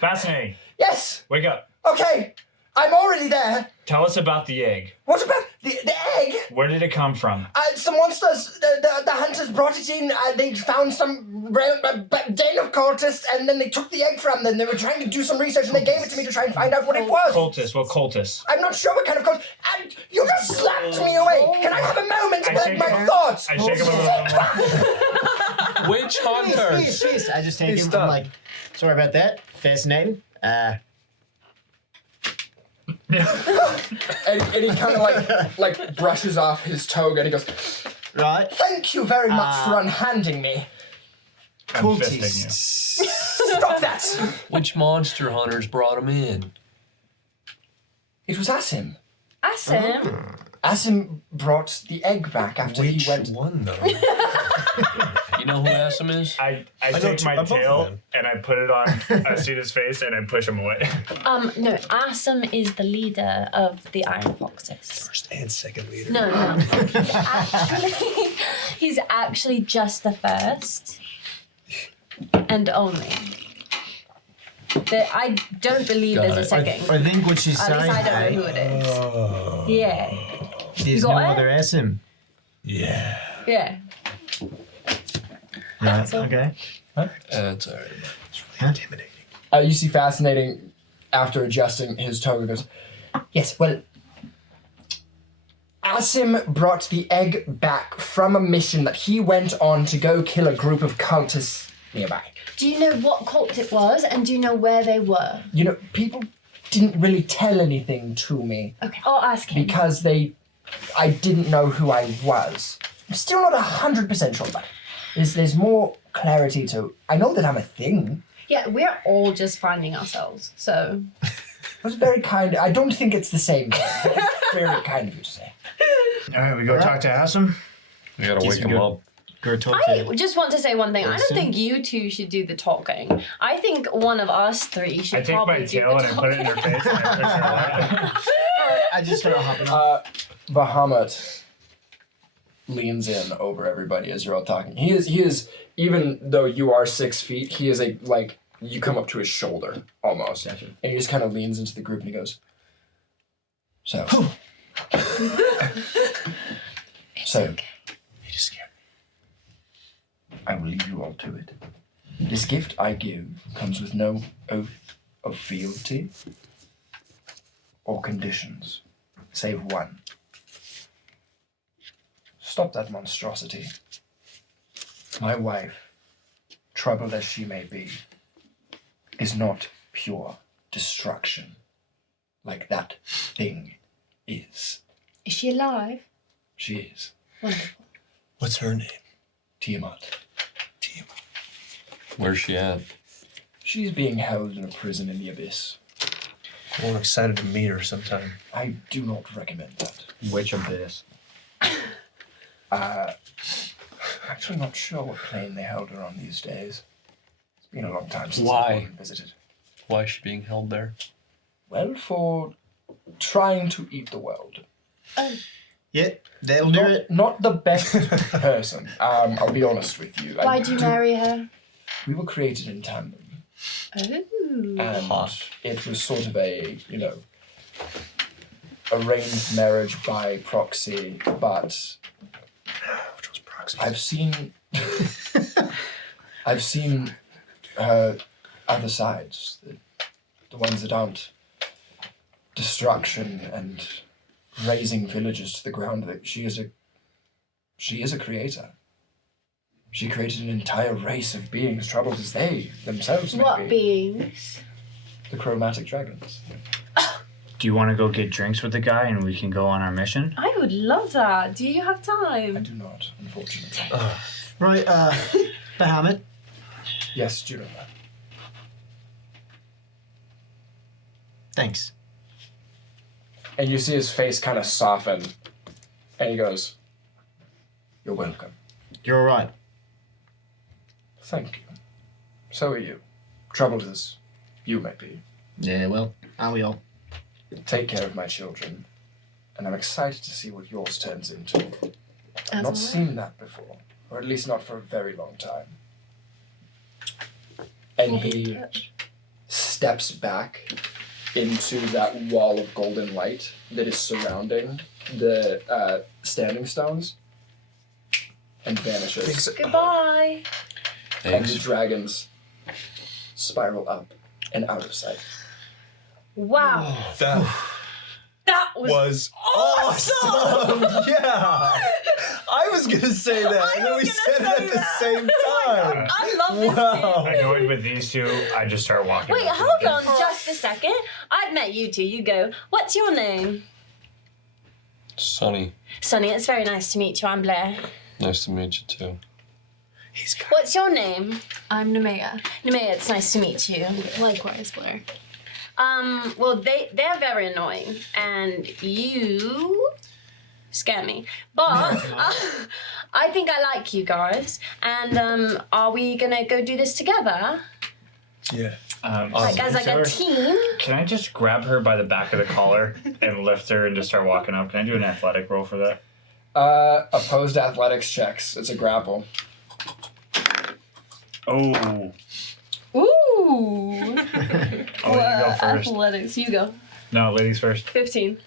Fascinating. yes, Wake up. okay, I'm already there. Tell us about the egg. What about the egg? Where did it come from? Some monsters, the hunters brought it in, they found some den of cultists, and then they took the egg from them. They were trying to do some research, and they gave it to me to try and find out what it was. Cultist. What cultist? I'm not sure what kind of cultist. And you just slapped me awake. Can I have a moment to I collect shake my him. thoughts? I shake him a little more. Witch hunter! Cheers. I just take He's him. done. I'm like, sorry about that. Fascinating. And he kind of like brushes off his toga, and he goes, Right. "Thank you very much for unhanding me." I'm fisting you. Stop that! Which monster hunters brought him in? It was Asim. Asim? Asim brought the egg back after Which he went. one, though? You know who Asim is? I know take my both of tail them. and I put it on Asita's face and I push him away. No, Asim is the leader of the Iron Foxes. First and second leader. No. He's actually just the first and only. I don't believe there's a second. I think what she's At saying. least I don't know who it is. Oh. Yeah. There's got no it? other Asim. Yeah. Yeah. Right. Okay. That's alright. Intimidating. You see Fascinating, after adjusting his toga, goes, "Yes, well, Asim brought the egg back from a mission that he went on to go kill a group of cultists nearby. Do you know what cult it was, and do you know where they were? You know, people didn't really tell anything to me Okay, I'll ask him. because I didn't know who I was. I'm still not 100% sure, but there's more clarity to, I know that I'm a thing. Yeah, we're all just finding ourselves, so... It was very kind. I don't think it's the same thing. But it's very kind of you to say. All right, we go talk to Asim. We gotta Guess wake we him go- up. Go talk I to. just want to say one thing. I don't Listen. think you two should do the talking. I think one of us three should I take probably my do tail the and I put it in her talking. face and I push her away. I just start hopping up. Bahamut leans in over everybody as you're all talking. He is even though you are 6 feet, he is you come up to his shoulder almost. Gotcha. And he just kind of leans into the group and he goes, So He just scared me. I will leave you all to it. This gift I give comes with no oath of fealty or conditions, save one. Stop that monstrosity. My wife, troubled as she may be, is not pure destruction like that thing is. Is she alive? She is. Wonderful. What's her name? Tiamat. Tiamat. Where's she at? She's being held in a prison in the abyss. Well, I'm excited to meet her sometime. I do not recommend that. Which abyss? Actually not sure what plane they held her on these days. It's been a long time since Why? I've visited. Why is she being held there? Well, for trying to eat the world. Yeah, that'll do it. Not the best person. I'll be honest with you. Why'd you marry her? We were created in tandem. Oh. And it was sort of a, arranged marriage by proxy, but Which was proxy. I've seen her other sides, the ones that aren't destruction and razing villages to the ground. That she is a creator. She created an entire race of beings troubled as they themselves may What be. beings? The chromatic dragons. Do you want to go get drinks with the guy and we can go on our mission? I would love that. Do you have I time? do not, unfortunately. Right, Bahamut. Yes, Juniper. Thanks. And you see his face kind of soften, and he goes, "You're welcome." You're all right. Thank you. So are you. Troubled as you may be. Yeah, well, aren't we all? Take care of my children, and I'm excited to see what yours turns into. I've not seen that before, or at least not for a very long time. And he steps back into that wall of golden light that is surrounding the standing stones and vanishes. Goodbye. And the Thanks. dragons spiral up and out of sight. Wow. That was awesome. Yeah. I was gonna say that, and then we said it at the same time. I love this Wow. game. Annoyed with these two, I just start walking. Wait, back to hold the on just a second. I've met you two. You go. What's your name? Sonny, Sonny, it's very nice to meet you. I'm Blair. nice to meet you too. What's your name? I'm Nemea. Nemea, it's nice to meet you. Likewise, Blair. Well, they're very annoying, and you scare me. But I think I like you guys, and are we gonna go do this together? Yeah. Like as like a team? Can I just grab her by the back of the collar and lift her and just start walking up? Can I do an athletic roll for that? Opposed athletics checks. It's a grapple. Oh. Ooh. Oh, you go first. Athletics, you go. No, ladies first. 15.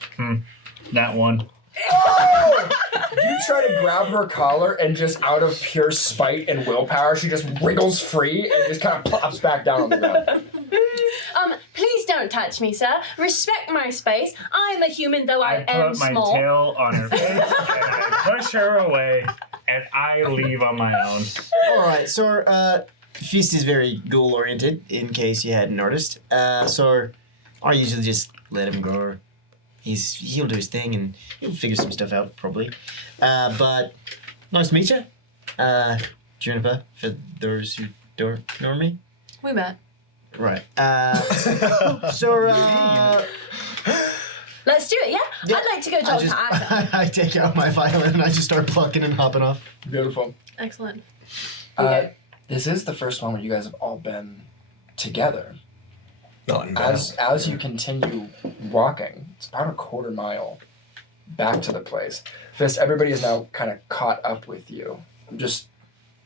That one. You try to grab her collar, and just out of pure spite and willpower, she just wriggles free and just kind of plops back down on the ground. Please don't touch me, sir. Respect my space. I'm a human, though I am put my small. tail on her face and I push her away, and I leave on my own. All right, so Feast is very goal-oriented, in case you hadn't noticed. So I usually just let him go. He'll do his thing, and he'll figure some stuff out, probably. But nice to meet you. Juniper, for those who don't know me. We met. Right. So, Let's do it, yeah? Yeah, I'd like to go talk to Asim. I take out my violin and I just start plucking and hopping off. Beautiful. Excellent. This is the first one where you guys have all been together. Not in battle. As you continue walking, it's about a quarter mile back to the place. Fist, everybody is now kind of caught up with you. I'm just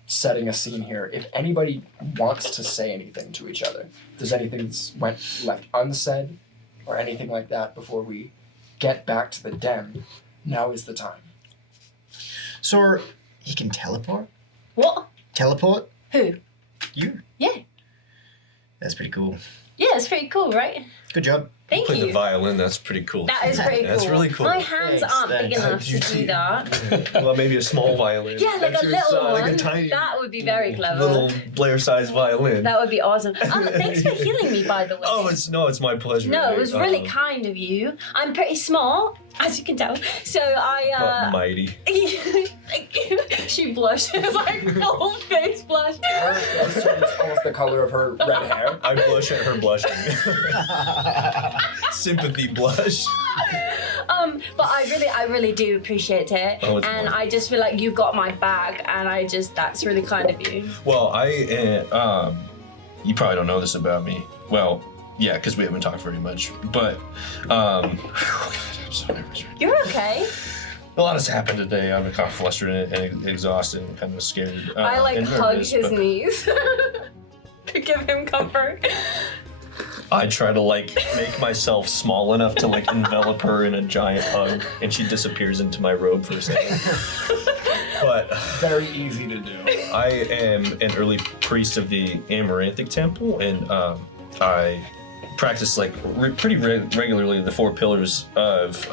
setting a scene here. If anybody wants to say anything to each other, if there's anything that's went left unsaid or anything like that before we get back to the den, now is the time. So, he can teleport? What? Teleport? Who? You? Yeah. That's pretty cool. Yeah, it's pretty cool, right? Good job. Thank Play the you. violin, that's pretty cool. That is pretty cool. That's really cool. My hands Thanks, aren't big thanks. enough to do that. Well, maybe a small violin. Yeah, like That's a your little size, one. Like a tiny That would be very clever. little Blair-sized violin. That would be awesome. Thanks for healing me, by the way. Oh, it's my pleasure. No, it was really Um, kind of you. I'm pretty small, as you can tell. So but I, mighty. Thank you. She blushes, like full face blush. Her turns almost the color of her red hair. I blush at her blushing. Sympathy blush. But I really do appreciate it. Oh, it's And fine. I just feel like you've got my back, and that's really kind of you. Well, you probably don't know this about me. Well, yeah, because we haven't talked very much. But, oh God, I'm so nervous. You're okay. A lot has happened today. I'm kind of flustered and exhausted and kind of scared. I like and hug nervous, his but knees to give him comfort. I try to make myself small enough to envelop her in a giant hug, and she disappears into my robe for a second. But Very easy to do. I am an early priest of the Amaranthic Temple, and I practice pretty regularly the 4 pillars of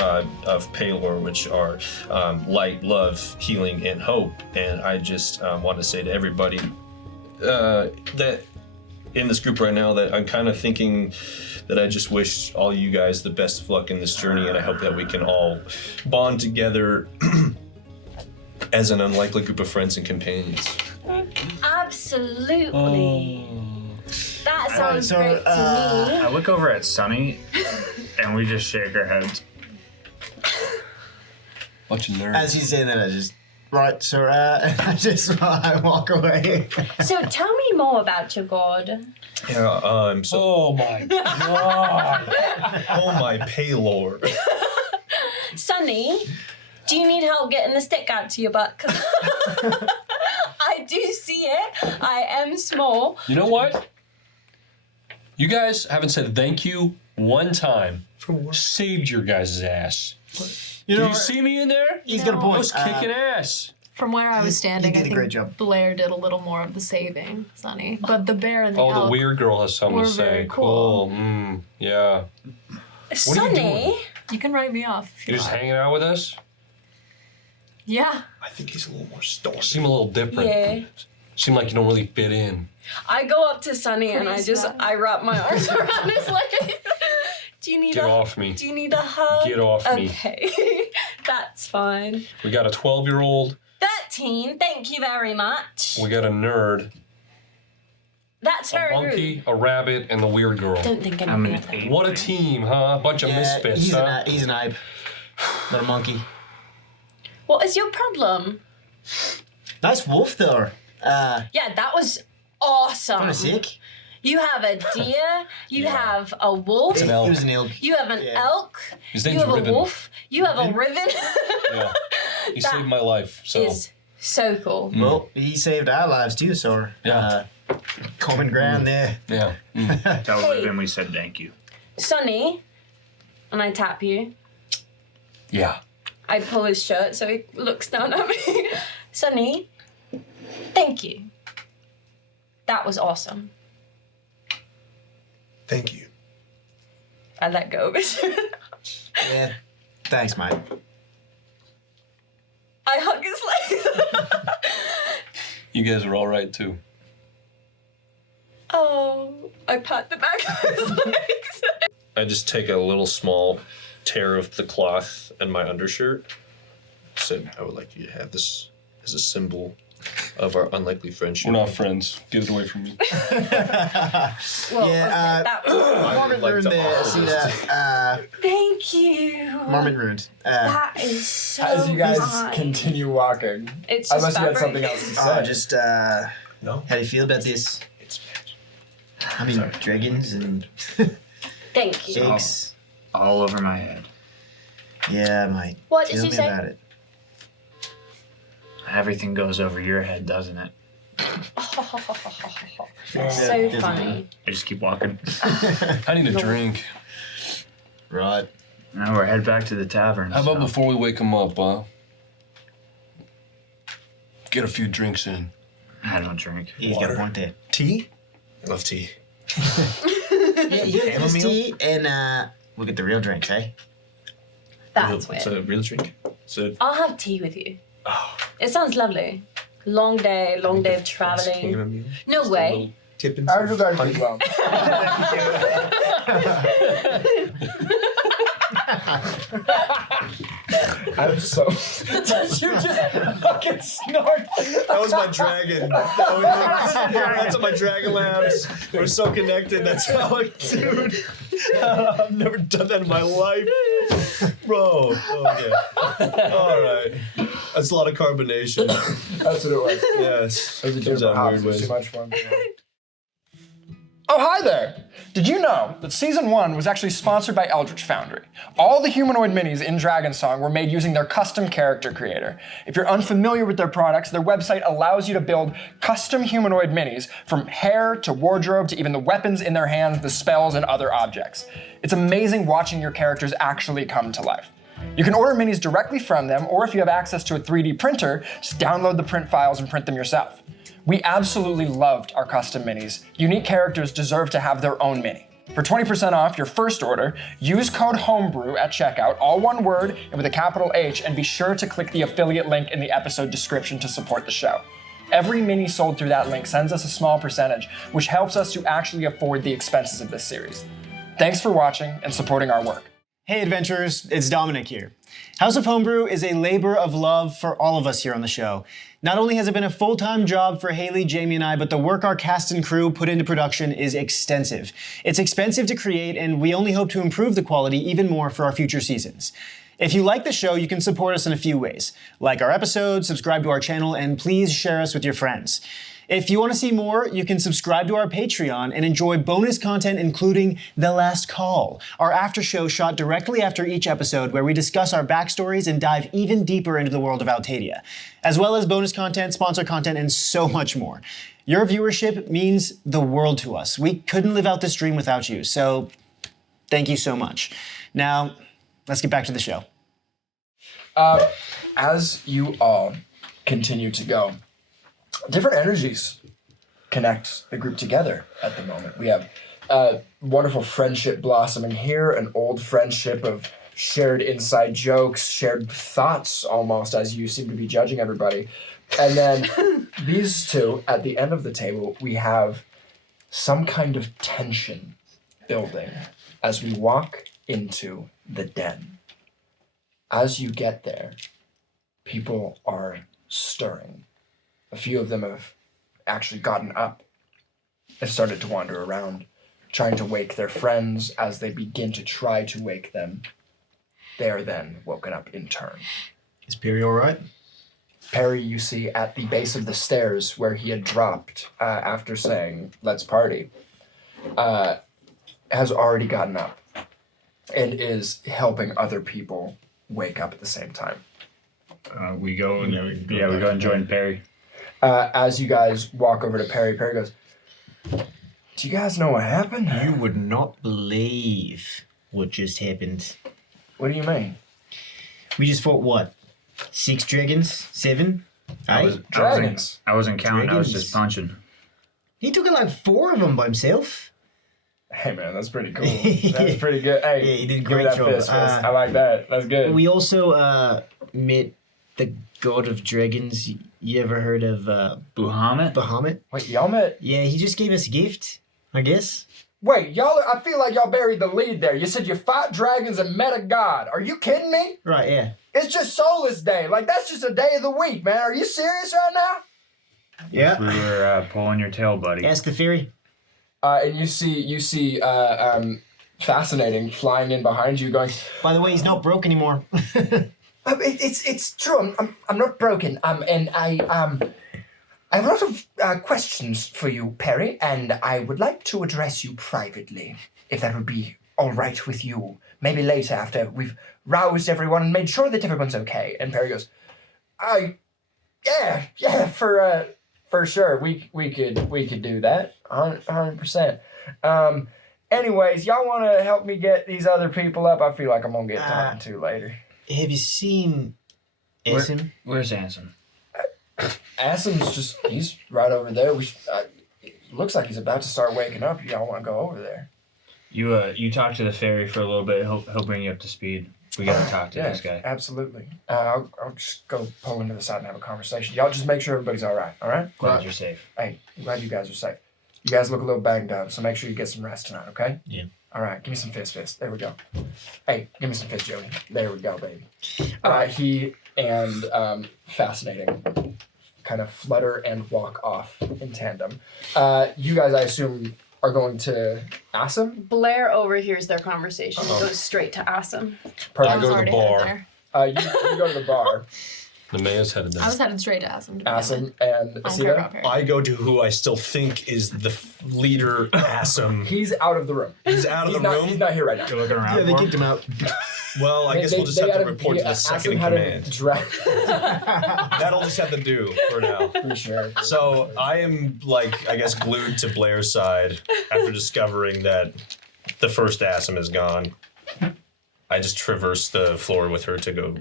Palor, which are light, love, healing, and hope. And I just want to say to everybody that in this group right now that I'm kind of thinking that I just wish all you guys the best of luck in this journey, and I hope that we can all bond together as an unlikely group of friends and companions. Absolutely. That sounds so, great to me. I look over at Sunny, and we just shake our heads. Bunch of nerds. As he's saying that, I just I walk away. So tell me more about your god. Yeah, so Oh my god. oh my paylord. Sunny, do you need help getting the stick out to your butt? 'Cause I do see it. I am small. You know what? You guys haven't said thank you one time. Saved your guys' ass. You Did know, you see me in there? he's got a I point. was kicking ass. From where I was standing, did I a think great job. Blair did a little more of the saving, Sonny. But the bear and the Oh, the elk weird girl has something were to say. very cool. Yeah. Sunny, You can write me off if you You're just want. hanging out with us? Yeah. I think he's a little more stormy. Seem a little different. yeah. Seem like you don't really fit in. I go up to Sunny and Please, I wrap my arms around his leg. Do you need Get a off me. Do you need a hug? Get off me. Okay, that's fine. We got a 12-year-old. 13. Thank you very much. We got a nerd. That's A very monkey, rude. a rabbit, and the weird girl. Don't think I'm anything an of that. 8. What a team, huh? A bunch of misfits, he's, huh? he's an ape, not a monkey. What is your problem? Nice wolf though. Yeah, that was awesome. Kind of sick. You have a deer. You have a wolf. an He elk. was an elk. You have an Yeah. elk. His You name's have Riven. a wolf. You have a riven. Yeah. He That saved my life, so. is so cool. Well, he saved our lives too, so Yeah. common ground there. Yeah. Tell Hey. Riven we said thank you. Sunny, and I tap you. Yeah. I pull his shirt so he looks down at me. Sunny, thank you. That was awesome. Thank you. I let go of his shirt. Yeah. Thanks, mate. I hug his legs. You guys are all right, too. Oh, I pat the back of his legs. I just take a little small tear of the cloth and my undershirt. Said, I would like you to have this as a symbol of our unlikely friendship. We're not friends. Get it away from me. Well, Yeah, okay, that was. Marmot like ruined to there. offer See this that? Thank you. Marmot ruined. That is so As you guys fine. continue walking, It's just unless you had fabric. something else to say. Just No, how do you feel about this? it's magic. I mean, dragons and Thank you. eggs. All over my head. Yeah, mate. What did Tell you me say? about it. Everything goes over your head, doesn't it? So funny. I just keep walking. I need a drink. Right. Now we're head back to the tavern. How about so- before we wake him up, get a few drinks in. I don't drink. He's got a point there. Tea? I love tea. Yeah, you get this Chamomile? tea and we'll get the real drinks, eh? That's It's weird. a real drink. So I'll have tea with you. oh, It sounds lovely. Long day of traveling. Chamomile? No Just a way. little tip and I was just actually well. I'm so. Did you just fucking snort? That was my dragon. That's my dragon labs. We're so connected. That's how I, dude. I've never done that in my life, bro. Okay. All right. That's a lot of carbonation. That's what it was. Yes. It was a Comes different out hops. weird It was ways. too much fun. Oh, hi there! Did you know that Season 1 was actually sponsored by Eldritch Foundry? All the humanoid minis in Dragonsong were made using their custom character creator. If you're unfamiliar with their products, their website allows you to build custom humanoid minis from hair to wardrobe to even the weapons in their hands, the spells, and other objects. It's amazing watching your characters actually come to life. You can order minis directly from them, or if you have access to a 3D printer, just download the print files and print them yourself. We absolutely loved our custom minis. Unique characters deserve to have their own mini. For 20% off your first order, use code Homebrew at checkout, all one word and with a capital H, and be sure to click the affiliate link in the episode description to support the show. Every mini sold through that link sends us a small percentage, which helps us to actually afford the expenses of this series. Thanks for watching and supporting our work. Hey adventurers, it's Dominic here. House of Homebrew is a labor of love for all of us here on the show. Not only has it been a full-time job for Haley, Jamie, and I, but the work our cast and crew put into production is extensive. It's expensive to create, and we only hope to improve the quality even more for our future seasons. If you like the show, you can support us in a few ways. Like our episodes, subscribe to our channel, and please share us with your friends. If you want to see more, you can subscribe to our Patreon and enjoy bonus content including The Last Call, our after show shot directly after each episode where we discuss our backstories and dive even deeper into the world of Altadia, as well as bonus content, sponsor content, and so much more. Your viewership means the world to us. We couldn't live out this dream without you, so thank you so much. Now, let's get back to the show. As you all continue to go, different energies connect the group together at the moment. We have wonderful friendship blossoming here, an old friendship of shared inside jokes, shared thoughts almost, as you seem to be judging everybody. And then these two, at the end of the table, we have some kind of tension building as we walk into the den. As you get there, people are stirring. A few of them have actually gotten up and started to wander around, trying to wake their friends. As they begin to try to wake them, they are then woken up in turn. Is Perry all right? Perry, you see at the base of the stairs where he had dropped after saying, "Let's party," has already gotten up and is helping other people wake up at the same time. We go and join Perry. As you guys walk over to Perry, Perry goes, "Do you guys know what happened?" You would not believe what just happened. What do you mean? We just fought what? 6 dragons? 7? Dragons. I wasn't counting. I was Dragons. just punching. He took like 4 of them by himself. Hey man, that's pretty cool. That's pretty good. Hey, Yeah, he did a give me great that job. fist. I like that. That's good. We also met the god of dragons. You ever heard of Bahamut? Bahamut? Wait, y'all met? Yeah, he just gave us a gift, I guess. Wait, y'all, I feel like y'all buried the lead there. You said you fought dragons and met a god. Are you kidding me? Right, yeah. It's just Soulless Day. Like, that's just a day of the week, man. Are you serious right now? Yeah. We were pulling your tail, buddy. Ask the fairy. And you see Fascinating flying in behind you going, By the way, he's not broke anymore. It's true. I'm not broken. And I have a lot of questions for you, Perry, and I would like to address you privately, if that would be all right with you. Maybe later, after we've roused everyone and made sure that everyone's okay. And Perry goes, yeah, for sure. We could do that, 100%. Anyways, y'all want to help me get these other people up? I feel like I'm gonna get talked to later. Have you seen Asim? Where's Asim? Asim's he's right over there. Looks like he's about to start waking up. Y'all want to go over there? You talk to the fairy for a little bit. He'll bring you up to speed. We gotta talk to this guy. Absolutely. I'll just go pull into the side and have a conversation. Y'all just make sure everybody's all right. All right? Glad you're safe. Hey, I'm glad you guys are safe. You guys look a little banged up, so make sure you get some rest tonight. Okay? Yeah. All right. Give me some fist. There we go. Hey, give me some fist, Joey. There we go, baby. He and Fascinating kind of flutter and walk off in tandem. You guys, I assume, are going to Asim? Blair overhears their conversation and goes straight to Asim. Perfect. I go to the bar. You go to the bar. The mayor's headed I there. was headed straight to Asim. Asim and I don't care about Asita. Perry. I go to who I still think is the leader, Asim. He's out of the room. He's out of the room? He's not here right now. You're looking around. Yeah, they for him? kicked him out. Well, I guess we'll just have to report to the second in command. That'll just have to do for now. For sure. So I am, I guess, glued to Blair's side after discovering that the first Asim is gone. I just traverse the floor with her to go.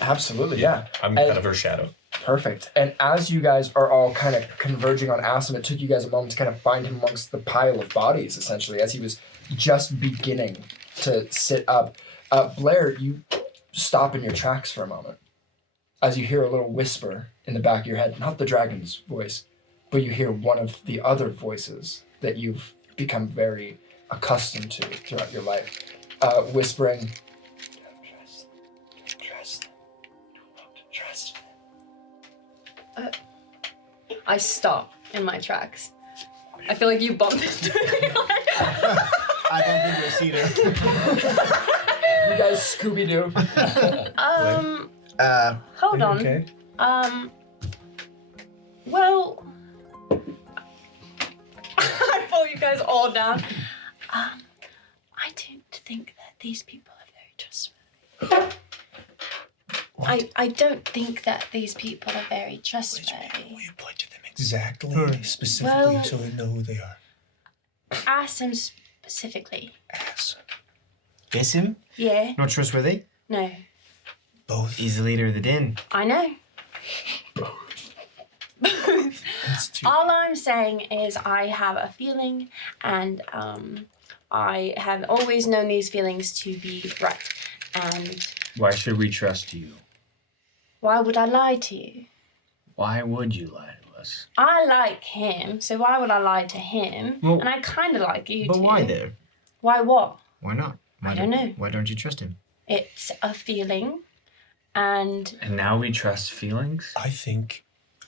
Absolutely, yeah. I'm kind of her shadow. Perfect. And as you guys are all kind of converging on Asim, it took you guys a moment to kind of find him amongst the pile of bodies, essentially, as he was just beginning to sit up. Blair, you stop in your tracks for a moment. as you hear a little whisper in the back of your head, not the dragon's voice, but you hear one of the other voices that you've become very accustomed to throughout your life, whispering, trust. I stop in my tracks. I feel like you bumped into me. I bumped into a cedar. You guys Scooby-Doo. Hold on. Okay. Well, I pull you guys all down. I don't think that these people are very trustworthy. I don't think that these people are very trustworthy. Will you point to them exactly, specifically, Well- so we know who they are? Asim specifically. Ass. Asim? Yeah. Not trustworthy? No. Both. He's the leader of the den. I know. That's too. All I'm saying is I have a feeling, and I have always known these feelings to be right. And Why should we trust you? why would I lie to you? Why would you lie to us? I like him, so why would I lie to him? Well, and I kind of like you But too. why though? Why what? Why not? Why I don't know. Why don't you trust him? It's a feeling, and And now we trust feelings? I think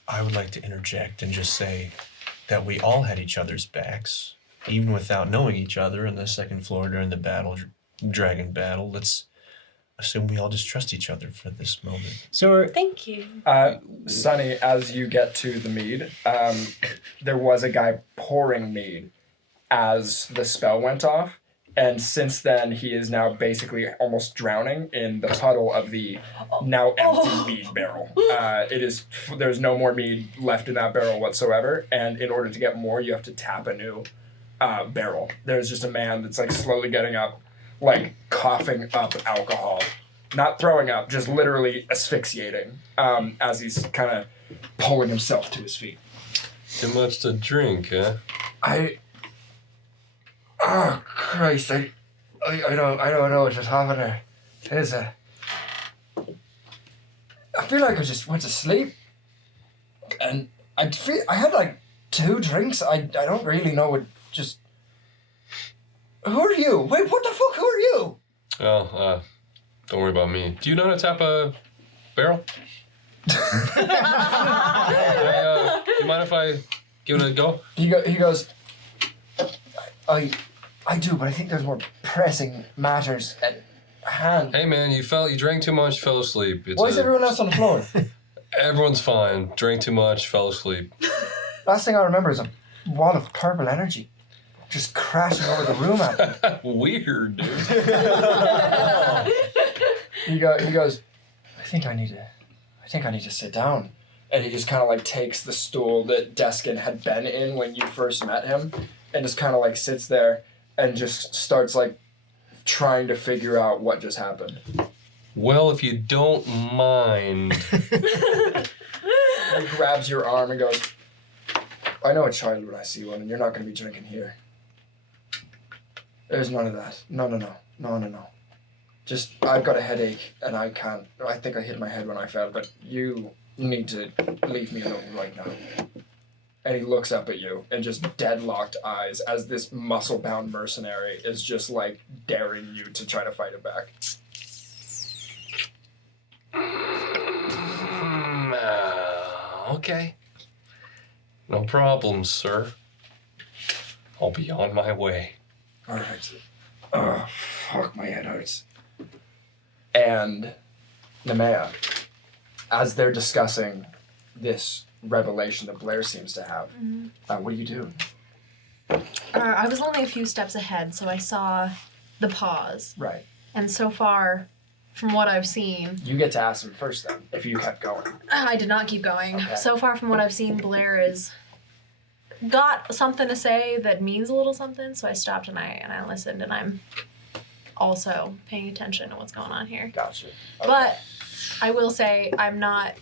I would like to interject and just say that we all had each other's backs, even without knowing each other in the second floor during the battle, dragon battle. Let's assume we all just trust each other for this moment. So, thank you. Sonny, as you get to the mead, there was a guy pouring mead as the spell went off. And since then, he is now basically almost drowning in the puddle of the now empty mead barrel. There's no more mead left in that barrel whatsoever. And in order to get more, you have to tap a new barrel. There's just a man that's like slowly getting up, like coughing up alcohol. Not throwing up, just literally asphyxiating as he's kind of pulling himself to his feet. Too much to drink, huh? Oh Christ! I don't know what's happening. There's I feel like I just went to sleep, and I had like 2 drinks. I don't really know what just. Who are you? Wait, what the fuck? Who are you? Oh, don't worry about me. Do you know how to tap a barrel? You mind if I give it a go? He goes. I do, but I think there's more pressing matters at hand. Hey man, you drank too much, fell asleep. Why is everyone else on the floor? Everyone's fine. Drank too much, fell asleep. Last thing I remember is a wall of purple energy just crashing over the room at me. Weird, dude. He goes, I think I need to sit down. And he just kind of like takes the stool that Deskin had been in when you first met him and just kind of like sits there and just starts like trying to figure out what just happened. Well, if you don't mind. He grabs your arm and goes, I know a child when I see one, and you're not going to be drinking here. There's none of that. No. Just, I've got a headache, and I think I hit my head when I fell, but you need to leave me alone right now. And he looks up at you, and just deadlocked eyes as this muscle-bound mercenary is just, like, daring you to try to fight it back. Okay. No problem, sir. I'll be on my way. All right. Oh, fuck, my head hurts. And Nemea, as they're discussing this revelation that Blair seems to have, what do you do? I was only a few steps ahead, so I saw the pause. Right. And so far, from what I've seen, You get to ask him first, then, if you kept going. I did not keep going. Okay. So far, from what I've seen, Blair has got something to say that means a little something. So I stopped and I listened, and I'm also paying attention to what's going on here. Gotcha. But I will say I'm not.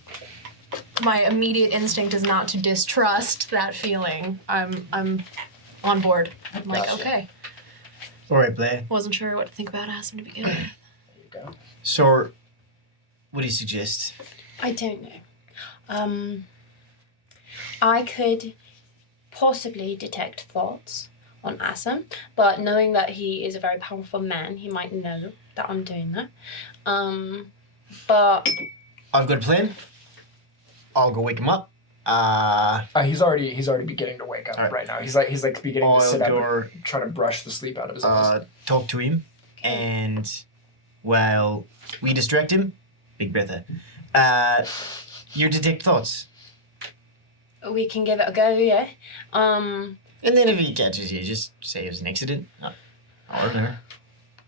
My immediate instinct is not to distrust that feeling. I'm on board. I'm like, Gotcha. okay. all right, Blair. Wasn't sure what to think about Asim to begin with. There you go. So, what do you suggest? I don't know. I could possibly detect thoughts on Asim, but knowing that he is a very powerful man, he might know that I'm doing that. But I've got a plan. I'll go wake him up. He's already beginning to wake up right now. He's like beginning to sit up, and trying to brush the sleep out of his eyes. Talk to him, and while we distract him, big breather. You detect thoughts, we can give it a go, yeah. and then if he catches you, just say it was an accident. I don't know.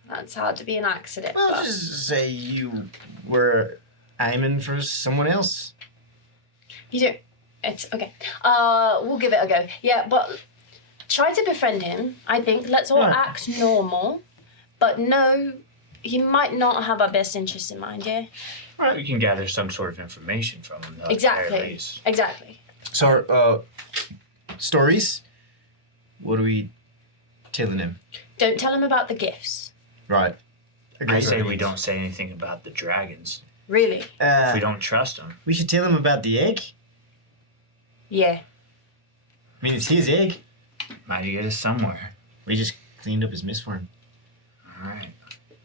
That's hard to be an accident. Well, but just say you were aiming for someone else. you don't. It's okay. We'll give it a go. Yeah, but try to befriend him. I think let's all act normal, but no, he might not have our best interests in mind. Yeah. We can gather some sort of information from him. Though, at the very Exactly. least. Exactly. So, stories. What are we telling him? Don't tell him about the gifts. Right. I say we don't say anything about the dragons. Really? If we don't trust them. We should tell him about the egg. Yeah. I mean, it's his egg. Might get us somewhere. We just cleaned up his mess for him. All right.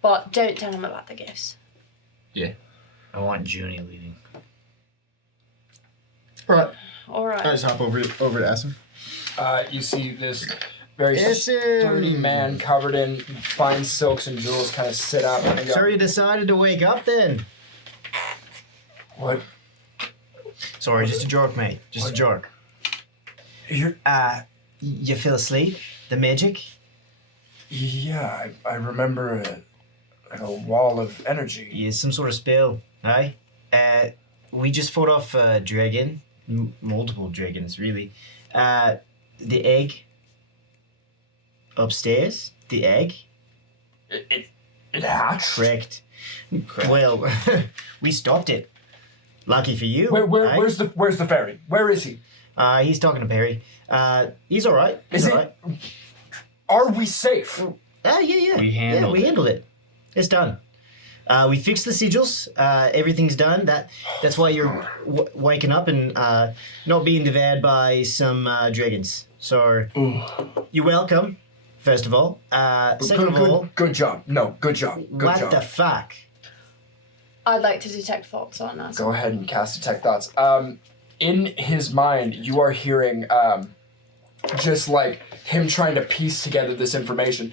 But don't tell him about the gifts. Yeah. I want Junie leading. Right. All right. I just hop over to Asim. You see this very Asim. sturdy man covered in fine silks and jewels kind of sit up and go, So you decided to wake up then? "What? Sorry, just a joke, mate. Just a joke. You're You fell asleep? The magic? yeah. I remember a wall of energy. Yeah, some sort of spell, eh? We just fought off a dragon. Multiple dragons, really. The egg. Upstairs. The egg. It hatched. Correct. Well, we stopped it. Lucky for you. eh? Where's the fairy? Where is he? He's talking to Perry. He's all right. He's Is all it? right. Are we safe? Yeah. We handled we it. handled it. It's done. We fixed the sigils. Everything's done. That's why you're waking up and not being devoured by some dragons. So you're welcome. First of all. Second of all, Good job. No, good job. Good what job. the fuck? I'd like to detect thoughts on us. Go ahead and cast Detect Thoughts. In his mind, you are hearing just like him trying to piece together this information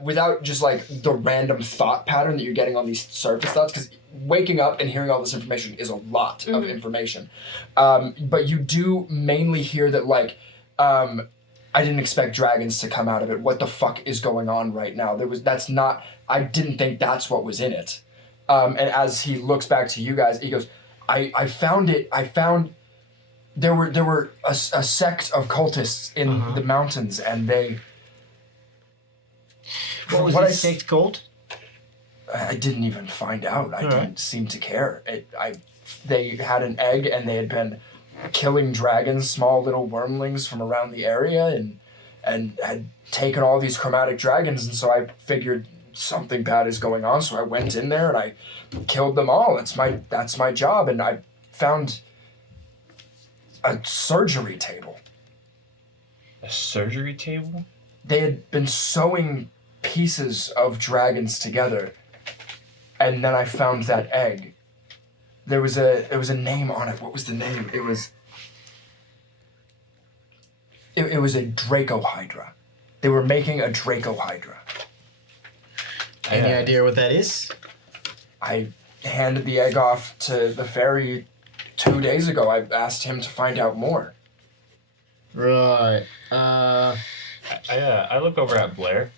without just like the random thought pattern that you're getting on these surface thoughts. Because waking up and hearing all this information is a lot of information. But you do mainly hear that like, I didn't expect dragons to come out of it. What the fuck is going on right now? I didn't think that's what was in it. And as he looks back to you guys, he goes, I found it. I found there were a sect of cultists in the mountains, and they. What was what this sect called? I didn't even find out. I didn't seem to care. They had an egg, and they had been killing dragons, small little wormlings from around the area, and had taken all these chromatic dragons. And so I figured something bad is going on. So I went in there and I killed them all. That's my job. And I found a surgery table. A surgery table? They had been sewing pieces of dragons together, and then I found that egg. There was a name on it. What was the name? It was a Dracohydra. They were making a Dracohydra. Any idea what that is? I handed the egg off to the fairy 2 days ago. I asked him to find out more. Right. I look over at Blair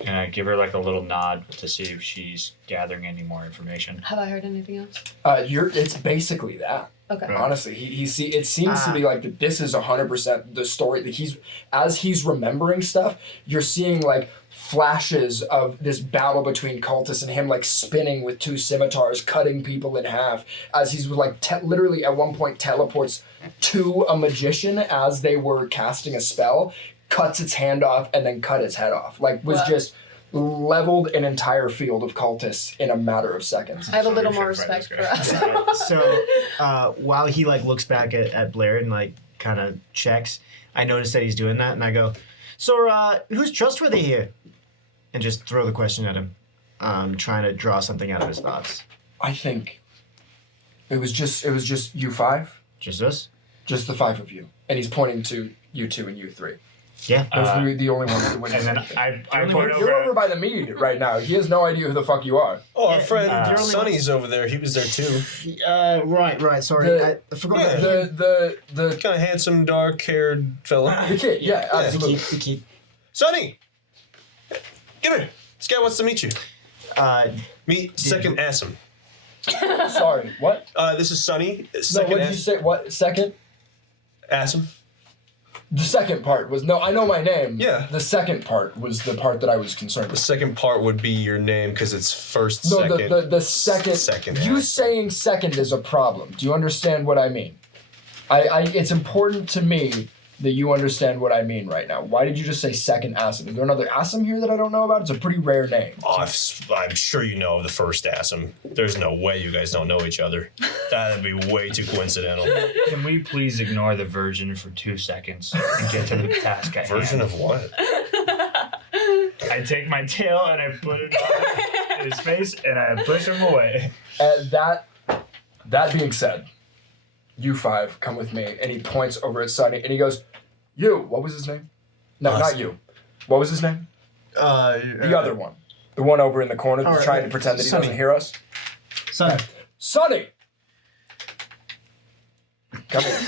and I give her like a little nod to see if she's gathering any more information. Have I heard anything else? It's basically that. Okay. Honestly, it seems to be like that. This is 100% the story that he's remembering stuff. You're seeing like flashes of this battle between cultists and him like spinning with two scimitars, cutting people in half as he's like literally at one point teleports to a magician as they were casting a spell, cuts its hand off and then cut its head off. Like was just leveled an entire field of cultists in a matter of seconds. I have a little more respect for us. So while he like looks back at Blair and like kind of checks, I notice that he's doing that, and I go, "So who's trustworthy here?" And just throw the question at him, trying to draw something out of his thoughts. I think it was just you five, Just us? just the five of you, and he's pointing to you two and you three. Yeah. Those are the only ones that And witness. then I point You're over. over by the mead right now. He has no idea who the fuck you are. Oh, our friend the only Sonny's over there. He was there too. Right. Sorry, The- I forgot Yeah. about him. The Kind of handsome, dark-haired fella. the kid, yeah, absolutely. The kid. Sonny, come here. This guy wants to meet you. Uh, Meet second Asim. Sorry, what? This is Sonny. No, Second what did you say? What second? Asim. The second part was no. I know my name. Yeah. The second part was the part that I was concerned The with. second part would be your name because it's first, No, second. the second. Second. You Asim. saying second is a problem. Do you understand what I mean? It's important to me that you understand what I mean right now. Why did you just say second Asim? Is there another Asim here that I don't know about? It's a pretty rare name. Oh, I'm sure you know the first Asim. There's no way you guys don't know each other. That'd be way too coincidental. Can we please ignore the virgin for 2 seconds and get to the task at Version hand? of what? I take my tail and I put it on his face and I push him away. That being said, you five come with me, and he points over at Sonny, and he goes, "You." What was his name? No, not you. What was his name? The other one. The one over in the corner that's trying to pretend that he Sonny. doesn't hear us. Son. Sonny! Come here.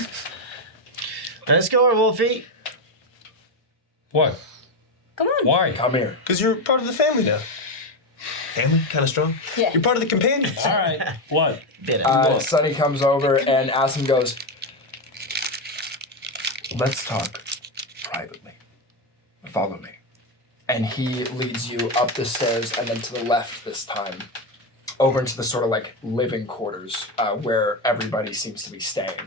Let's go, Wolfie. What? Come on. Why? Come here. Because you're part of the family now. Family? Kind of strong? Yeah. You're part of the companions. All right. What? Sonny comes over, and Asim goes, "Let's talk privately. Follow me." And he leads you up the stairs, and then to the left this time, over into the sort of like living quarters where everybody seems to be staying.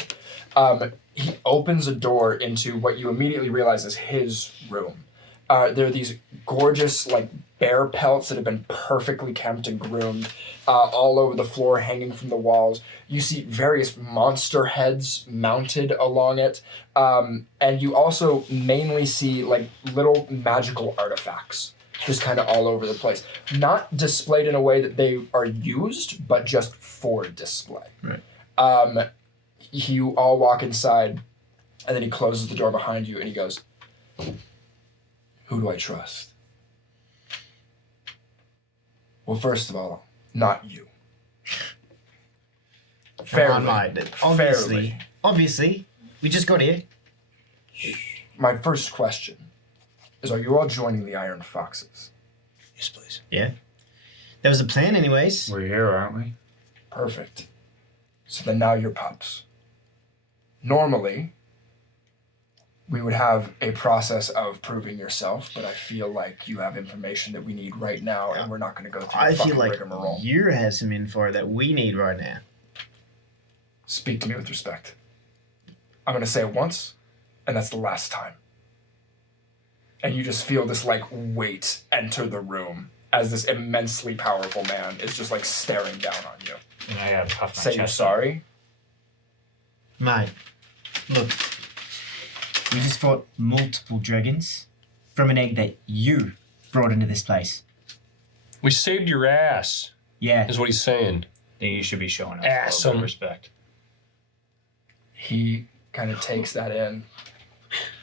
He opens a door into what you immediately realize is his room. There are these gorgeous like bear pelts that have been perfectly kempt and groomed all over the floor, hanging from the walls. You see various monster heads mounted along it. And you also mainly see like little magical artifacts just kind of all over the place. Not displayed in a way that they are used, but just for display. Right. You all walk inside, and then he closes the door behind you, and he goes, "Who do I trust?" Well, first of all, not you. Fairly. Obviously, we just got here. My first question is, are you all joining the Iron Foxes? Yes, please. Yeah. That was the plan, anyways. We're here, aren't we? Perfect. So then now you're pups. Normally, we would have a process of proving yourself, but I feel like you have information that we need right now, and we're not going to go through the I feel fucking like rigmarole. you have some info that we need right now. Speak to me with respect. I'm going to say it once, and that's the last time. And you just feel this like weight enter the room as this immensely powerful man is just like staring down on you. And I gotta puff my Say chest. you're sorry. Mate, look. We just fought multiple dragons from an egg that you brought into this place. We saved your ass, Yeah. is what he's saying. Then you should be showing us a little bit Asim. of respect. He kind of takes that in,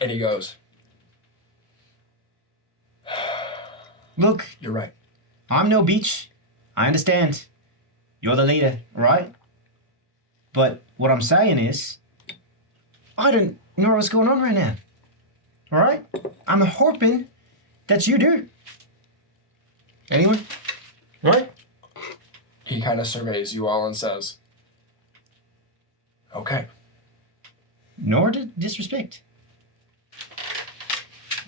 and he goes, Look, "You're right. I'm no beach. I understand. You're the leader, right? But what I'm saying is, I don't know what's going on right now. All right? I'm hoping that you do. Anyone? Right? He kind of surveys you all and says, "Okay, Nor to disrespect.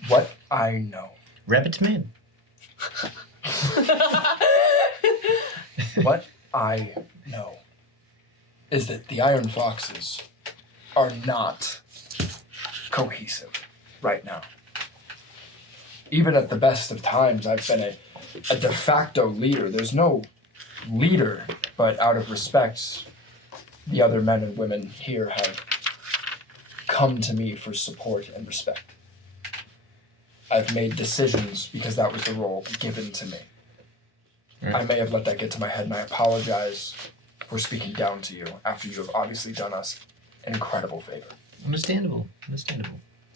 what I know, Rabbit man. what I know is that the Iron Foxes are not cohesive right now. Even at the best of times, I've been a a de facto leader. There's no leader, but out of respect, the other men and women here have come to me for support and respect. I've made decisions because that was the role given to me. I may have let that get to my head, and I apologize for speaking down to you after you have obviously done us an incredible favor. Understandable.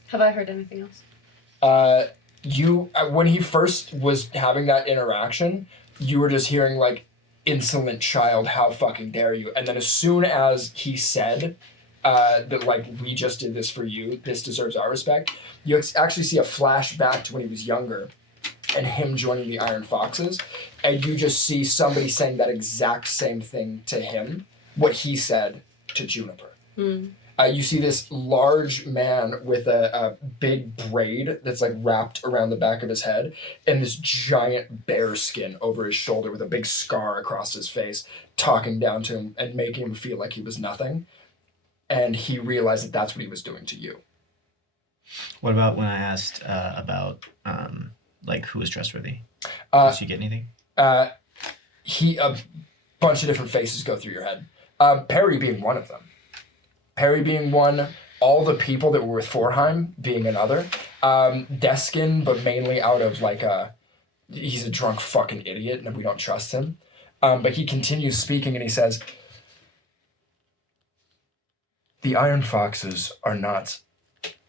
Have I heard anything else? When he first was having that interaction, you were just hearing like, insolent child, how fucking dare you? And then as soon as he said that like, we just did this for you, this deserves our respect, you actually see a flashback to when he was younger and him joining the Iron Foxes, and you just see somebody saying that exact same thing to him, what he said to Juniper. You see this large man with a big braid that's like wrapped around the back of his head and this giant bear skin over his shoulder with a big scar across his face, talking down to him and making him feel like he was nothing. And he realized that that's what he was doing to you. What about when I asked about like who was trustworthy? Did you get anything? A bunch of different faces go through your head. Perry being one of them. Perry being one, all the people that were with Forheim being another. Deskin, but mainly out of like he's a drunk fucking idiot and we don't trust him. But he continues speaking and he says, the Iron Foxes are not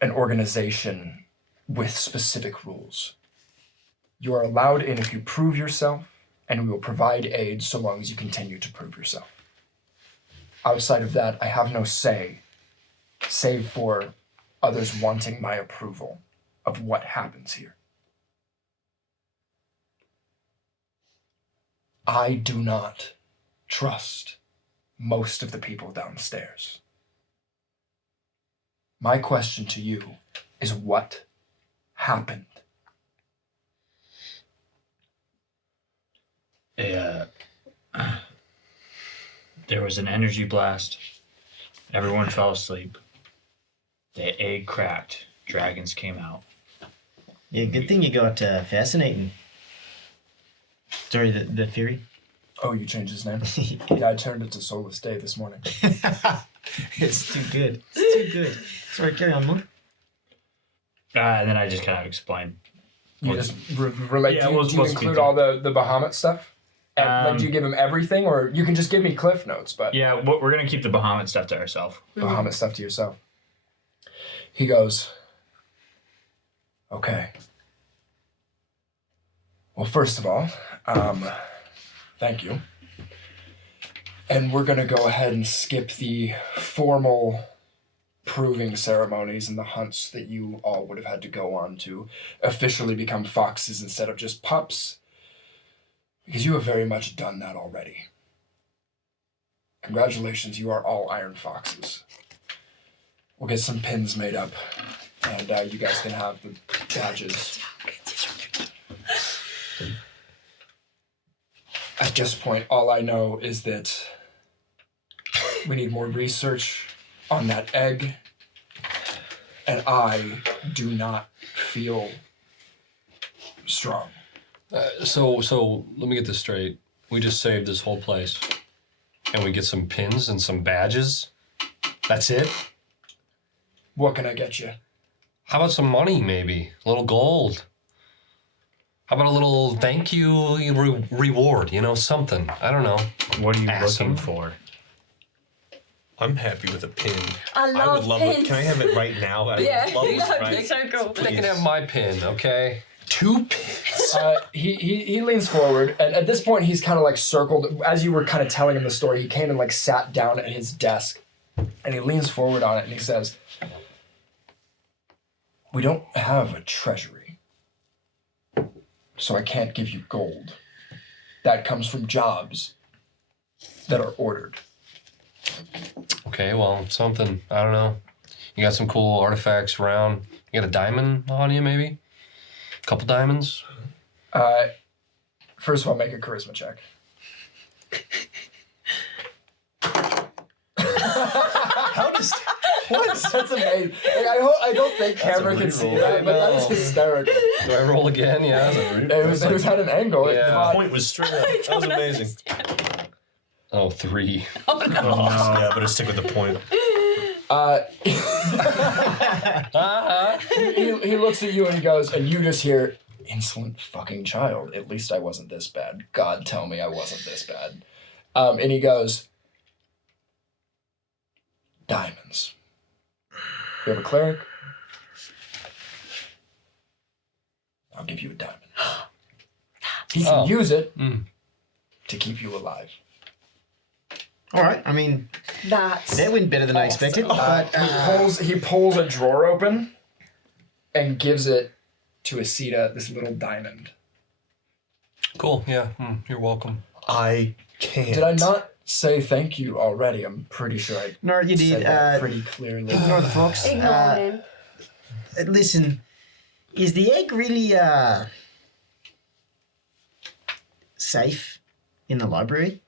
an organization with specific rules. You are allowed in if you prove yourself, and we will provide aid so long as you continue to prove yourself. Outside of that, I have no say, save for others wanting my approval of what happens here. I do not trust most of the people downstairs. My question to you is, what happened? There was an energy blast. Everyone fell asleep. The egg cracked. Dragons came out. Yeah, good thing you got fascinating. Sorry, the theory? Oh, you changed his name? Yeah, I turned it to Solus Day this morning. It's too good. It's too good. Sorry, carry on, Moon. And then I just kind of explained. You just relate. Yeah, do you we'll include speak all the Bahamut stuff? Like, do you give him everything, or you can just give me cliff notes? But Yeah, we're going to keep the Bahamut stuff to ourselves. Bahamut stuff to yourself. He goes, okay. Well, first of all, thank you. And we're going to go ahead and skip the formal proving ceremonies and the hunts that you all would have had to go on to officially become foxes instead of just pups, because you have very much done that already. Congratulations, you are all Iron Foxes. We'll get some pins made up, and you guys can have the badges. At this point, all I know is that we need more research on that egg, and I do not feel strong. So let me get this straight. We just saved this whole place, and we get some pins and some badges. That's it? What can I get you? How about some money, maybe? A little gold? How about a little thank you reward? You know, something. I don't know. What are you Asim. looking for? I'm happy with a pin. I would love pins. it. Can I have it right now? I Yeah, would love it that'd right be so cool. They can have my pin, okay? 2 pins. He leans forward, and at this point, he's kind of like circled. As you were kind of telling him the story, he came and like sat down at his desk, and he leans forward on it, and he says, "We don't have a treasury, so I can't give you gold. That comes from jobs that are ordered." Okay, well, something. I don't know. You got some cool artifacts around. You got a diamond on you, maybe? A couple diamonds? First of all, make a charisma check. How does... What? That's amazing. Like, I don't think camera can see reroll. that, but that is I know. hysterical. Do I roll again? Yeah. It was at an angle. Yeah. The point was straight up. That was amazing. Oh, 3. Oh no. Oh, yeah, better stick with the point. He looks at you and he goes, and you just hear, insolent fucking child. At least I wasn't this bad. God tell me I wasn't this bad. And he goes, diamonds. You have a cleric? I'll give you a diamond. He can use it to keep you alive. All right. I mean, That's that went better than I expected. But He pulls a drawer open and gives it to Asita, this little diamond. Cool. Yeah. You're welcome. I can't. Did I not say thank you already? I'm pretty sure I no, you said did. that pretty clearly. Ignore the fox. ignore him. Listen, is the egg really safe in the library?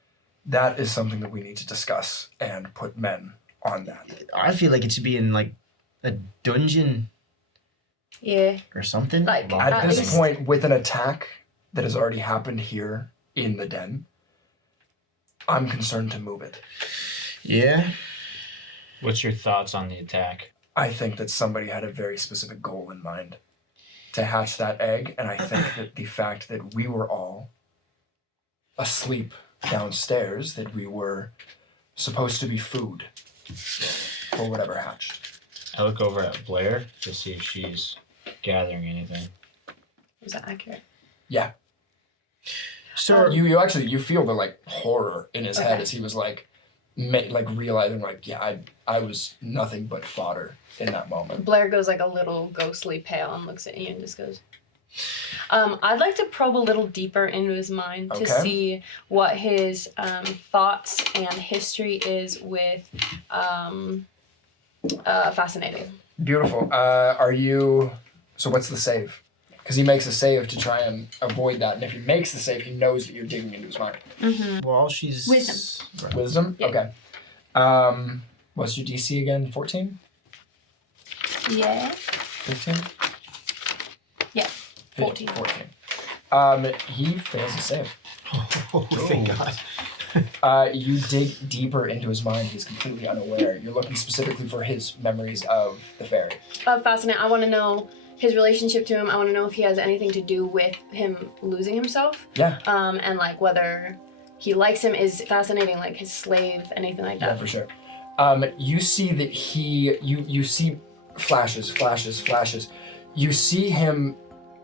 That is something that we need to discuss and put men on that. I feel like it should be in like a dungeon Yeah. or something. Like At this least- point, with an attack that has already happened here in the den, I'm concerned to move it. Yeah. What's your thoughts on the attack? I think that somebody had a very specific goal in mind to hatch that egg, and I think that the fact that we were all asleep downstairs, that we were supposed to be food for whatever hatched. I look over at Blair to see if she's gathering anything. Is that accurate? Yeah. So You feel the like horror in his head Okay. as he was like realizing like, yeah, I was nothing but fodder in that moment. Blair goes like a little ghostly pale and looks at you and just goes, I'd like to probe a little deeper into his mind to Okay. see what his thoughts and history is with fascinating. Beautiful. So what's the save? Because he makes a save to try and avoid that, and if he makes the save, he knows that you're digging into his mind. while she's Wisdom. Right. Wisdom? Yeah. Okay. What's your DC again? 14? Yeah. 15? Yeah. 14. 14. He fails the save. Oh, thank God. You dig deeper into his mind. He's completely unaware. You're looking specifically for his memories of the fairy. Fascinating. I want to know his relationship to him. I want to know if he has anything to do with him losing himself. Yeah. And like whether he likes him is fascinating, like his slave, anything like Yeah, that. for sure. You see that you see flashes. You see him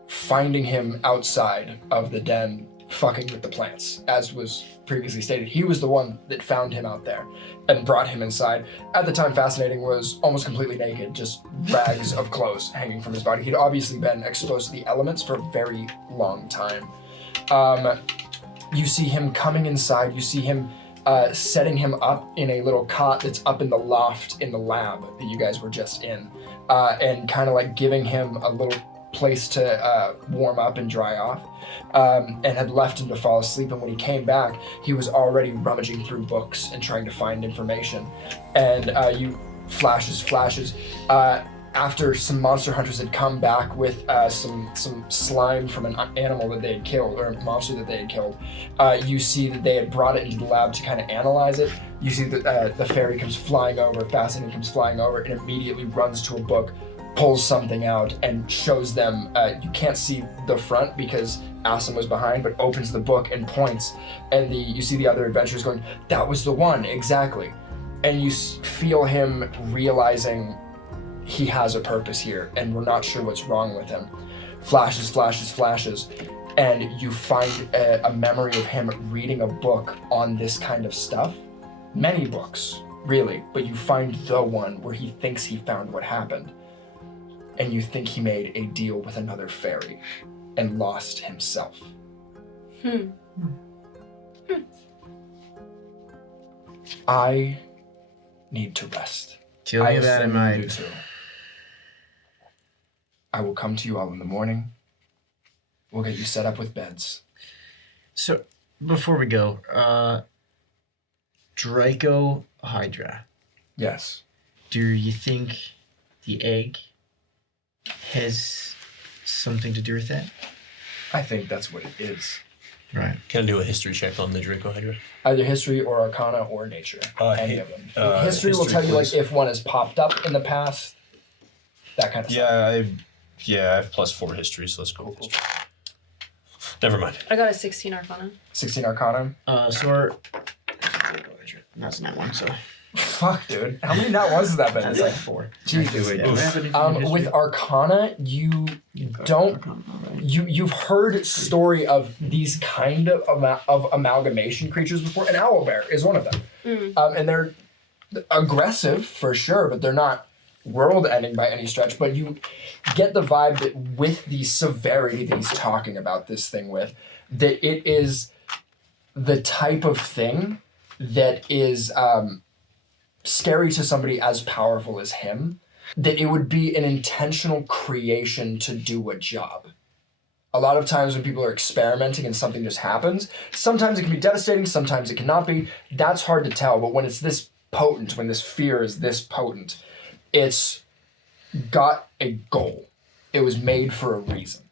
finding him outside of the den, fucking with the plants, as was previously stated. He was the one that found him out there and brought him inside. At the time, Fascinating was almost completely naked, just rags of clothes hanging from his body. He'd obviously been exposed to the elements for a very long time. You see him coming inside. You see him setting him up in a little cot that's up in the loft in the lab that you guys were just in, and kind of like giving him a little place to warm up and dry off, and had left him to fall asleep. And when he came back, he was already rummaging through books and trying to find information. And you flashes. After some monster hunters had come back with some slime from an animal that they had killed, or a monster that they had killed, you see that they had brought it into the lab to kind of analyze it. You see that the fairy comes flying over, Fascinating comes flying over, and immediately runs to a book, pulls something out, and shows them. You can't see the front because Asim was behind, but opens the book and points, and you see the other adventurers going, "That was the one, exactly." And you feel him realizing he has a purpose here, and we're not sure what's wrong with him. Flashes, and you find a memory of him reading a book on this kind of stuff. Many books, really, but you find the one where he thinks he found what happened. And you think he made a deal with another fairy and lost himself. I need to rest. Kill I me that in assume you do mind. too. I will come to you all in the morning. We'll get you set up with beds. So before we go, Draco Hydra. Yes. Do you think the egg has something to do with that? I think that's what it is. Right. Can I do a history check on the Dracohydra? Either history or arcana or nature. Any of them. History will history, tell you like please. if one has popped up in the past. That kind of stuff. I have +4 history, so let's go with history. Never mind. I got a 16 Arcana. 16 arcana. So our... That's not one, so... Fuck, dude. How many not ones has that been? It's like 4. Jesus. With arcana, you don't... You've heard story of these kind of amalgamation creatures before. An owlbear is one of them. And they're aggressive for sure, but they're not world-ending by any stretch. But you get the vibe that with the severity that he's talking about this thing with, that it is the type of thing that is scary to somebody as powerful as him, that it would be an intentional creation to do a job. A lot of times when people are experimenting and something just happens, sometimes it can be devastating, sometimes it cannot be. That's hard to tell, but when it's this potent, when this fear is this potent, it's got a goal. It was made for a reason.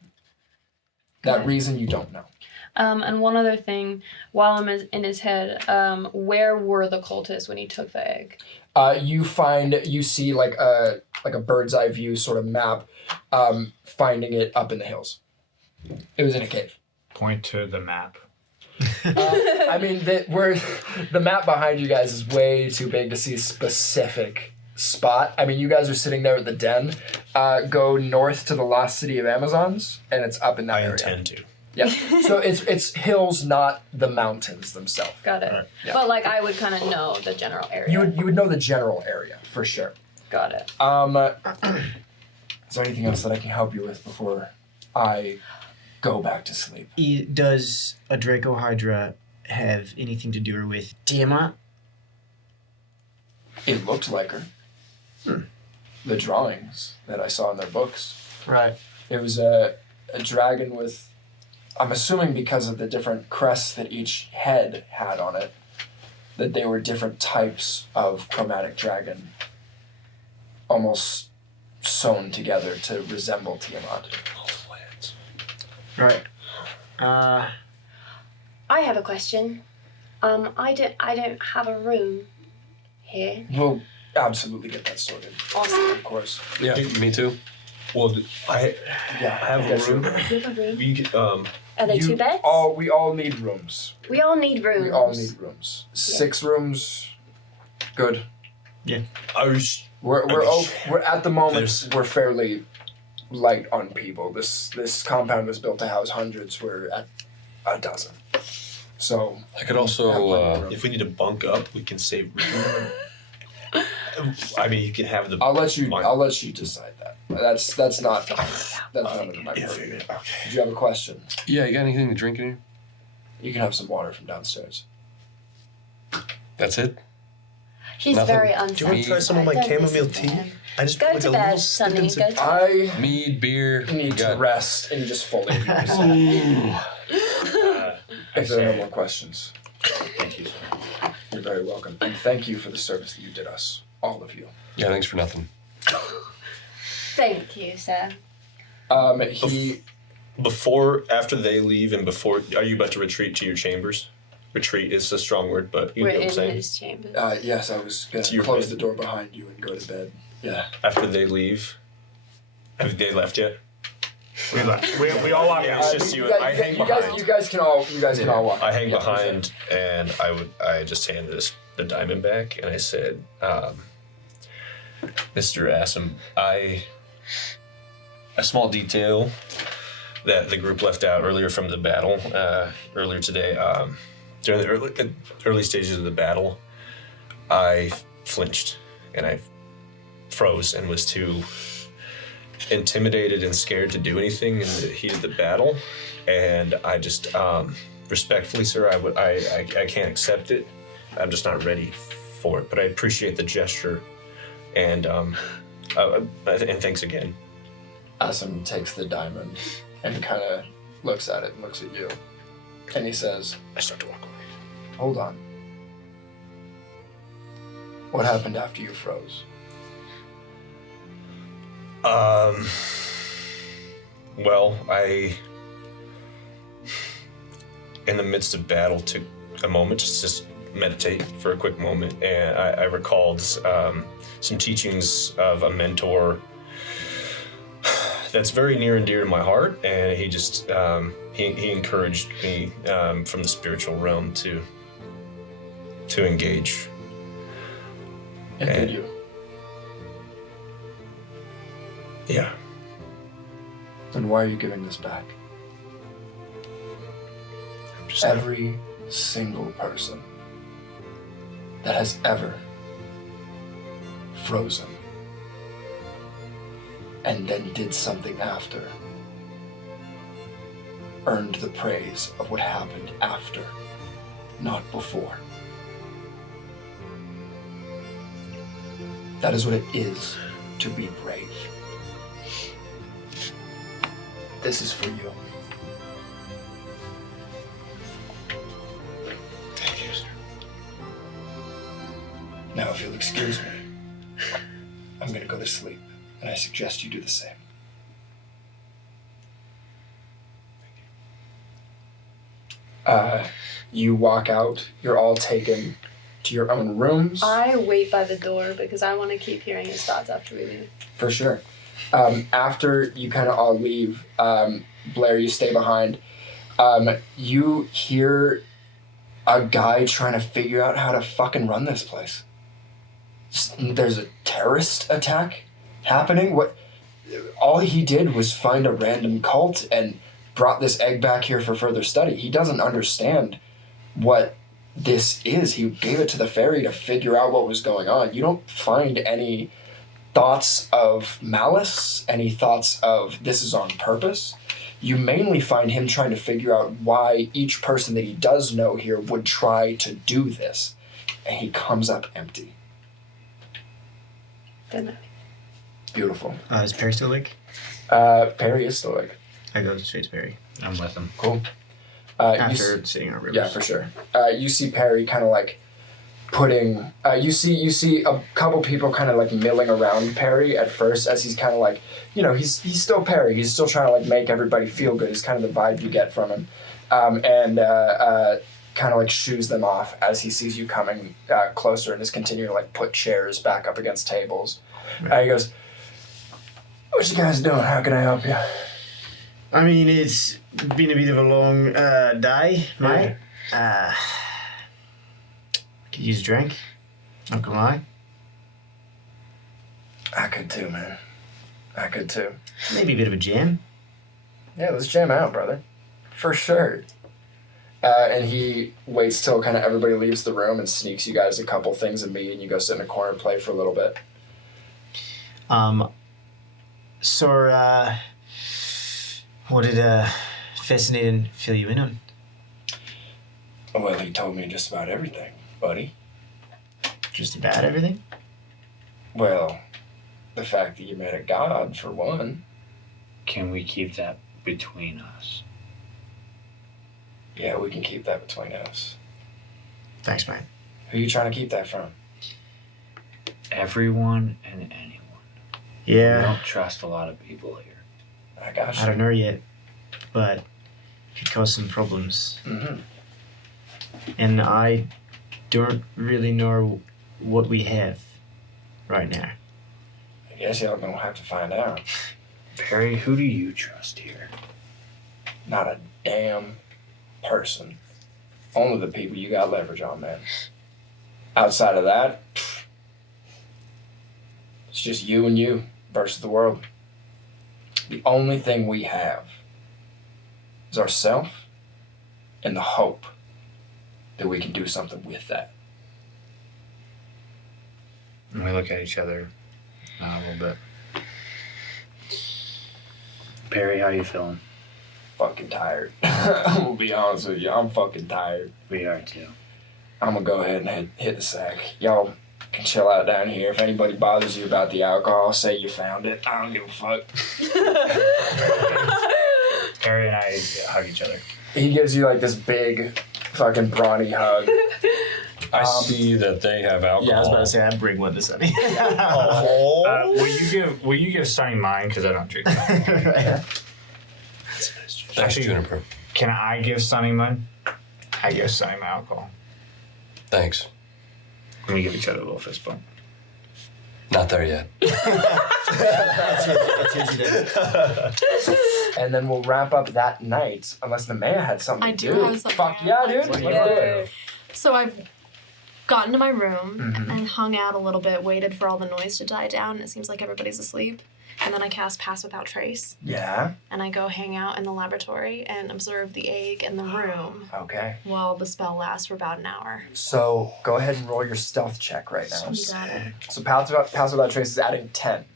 That reason you don't know. And one other thing, while I'm in his head, where were the cultists when he took the egg? You see like a bird's eye view sort of map, finding it up in the hills. It was in a cave. Point to the map. I mean, the map behind you guys is way too big to see a specific spot. I mean, you guys are sitting there at the den. Go north to the lost city of Amazons, and it's up in that area. I intend to. Yeah. So it's hills, not the mountains themselves. Got it. Yeah. But like I would kind of know the general area. You would know the general area for sure. Got it. Is there anything else that I can help you with before I go back to sleep? Does a Dracohydra have anything to do with Tiamat? It looked like her. The drawings that I saw in their books. Right. It was a dragon with, I'm assuming because of the different crests that each head had on it, that they were different types of chromatic dragon, almost sewn together to resemble Tiamat. Right. I have a question. I don't have a room here. We'll absolutely get that sorted. Awesome. Of course. Yeah, me too. Well, I Yeah, have a room. You have a room? We could, Are they 2 beds? We all need rooms. We all need rooms. We all need rooms. 6 rooms. Good. I was We're at the moment There's- we're fairly light on people. This compound was built to house hundreds. We're at a dozen. So I could also. if we need to bunk up, we can save room. I mean, you can have the. I'll let you Mine. decide that. That's not under my Yeah, purview. okay. Did you have a question? Yeah, you got anything to drink in here? You can have some water from downstairs. That's it? He's Nothing. very Do you unsatisfied. wanna try some of my Don't chamomile listen to tea? him. I just Go put like to a bed, little sip Sonny. into Go to I Mead, beer. need to got- rest and just fully if there are no more questions. Thank you. You're very welcome. And thank you for the service that you did us. All of you. Yeah, thanks for nothing. Thank you, sir. After they leave, and before, are you about to retreat to your chambers? Retreat is a strong word, but you We're know what I'm in saying. his chambers. Yes, I was going To to your close bed. the door behind you and go to bed. Yeah. After they leave, have they left yet? We left. We all walked Yeah, out. it's just you. I hang behind. You guys can all walk. I hang Yeah, behind, and I just handed the diamond back, and I said, Mr. Asim, a small detail that the group left out earlier from the battle, earlier today, during the early stages of the battle, I flinched, and I froze and was too intimidated and scared to do anything in the heat of the battle, and I just respectfully, sir, I can't accept it. I'm just not ready for it, but I appreciate the gesture, and thanks again. Asim takes the diamond and kind of looks at it and looks at you, and he says, I start to walk away. "Hold on. What happened after you froze?" Well, in the midst of battle, took a moment to just meditate for a quick moment, and I recalled some teachings of a mentor that's very near and dear to my heart, and he just he encouraged me from the spiritual realm to engage. And did you? Yeah. Then why are you giving this back? Just Every single person that has ever frozen and then did something after earned the praise of what happened after, not before. That is what it is to be brave. This is for you. Thank you, sir. Now, if you'll excuse me, I'm gonna go to sleep, and I suggest you do the same. You walk out, you're all taken to your own rooms. I wait by the door because I want to keep hearing his thoughts after we leave. For sure. After you kind of all leave, Blair, you stay behind. You hear a guy trying to figure out how to fucking run this place. There's a terrorist attack happening. What? All he did was find a random cult and brought this egg back here for further study. He doesn't understand what this is. He gave it to the fairy to figure out what was going on. You don't find any thoughts of malice, any thoughts of this is on purpose. You mainly find him trying to figure out why each person that he does know here would try to do this. And he comes up empty. Good night. Beautiful. Is Perry still awake? Perry is still awake. I go straight to Perry. I'm with him. Cool. After sitting on our rivers. Yeah, for sure. You see Perry kind of like putting. You see a couple people kind of like milling around Perry at first, as he's kind of like, he's still Perry. He's still trying to like make everybody feel good. Is kind of the vibe you get from him, and kind of like shoos them off as he sees you coming closer, and is continuing to like put chairs back up against tables. He goes, "What you guys doing? How can I help you?" I mean, it's been a bit of a long day, mate. Could use a drink. Not gonna lie. I could too, man. I could too. Maybe a bit of a jam. Yeah, let's jam out, brother. For sure. And he waits till kind of everybody leaves the room and sneaks you guys a couple things of meat, and you go sit in a corner and play for a little bit. What did Fascinating fill you in on? Well, he told me just about everything, buddy. Just about everything? Well, the fact that you met a god, for one. Can we keep that between us? Yeah, we can keep that between us. Thanks, mate. Who are you trying to keep that from? Everyone and anyone. We Yeah, don't trust a lot of people here. I got you. I don't know yet, but it could cause some problems. Mm-hmm. And I don't really know what we have right now. I guess y'all gonna have to find out. Perry, who do you trust here? Not a damn person. Only the people you got leverage on, man. Outside of that, it's just you and you versus the world. The only thing we have is ourself and the hope that we can do something with that. And we look at each other a little bit. Perry, how you feeling? Fucking tired. I'm gonna be honest with you, I'm fucking tired. We are too. I'm gonna go ahead and hit the sack. Y'all can chill out down here. If anybody bothers you about the alcohol, say you found it. I don't give a fuck. Perry and I hug each other. He gives you like this big fucking brawny hug. I see that they have alcohol. Yeah, I was about to say I'd bring one to Sunny. Will you give Sunny mine because I don't drink that. Thanks, Actually, Juniper. Can I give Sunny mine? I give Sunny my alcohol. Thanks. And we give each other a little fist bump. Not there yet. And then we'll wrap up that night, unless Nemea had something I to do do. have something. Fuck yeah, dude. Let's Let's do do it. So I've gotten to my room Mhm. and hung out a little bit, waited for all the noise to die down, and it seems like everybody's asleep. And then I cast Pass Without Trace, Yeah. and I go hang out in the laboratory and observe the egg and the room Okay. while the spell lasts for about an hour. So go ahead and roll your stealth check right now. You got it. So Pass Without Trace is adding 10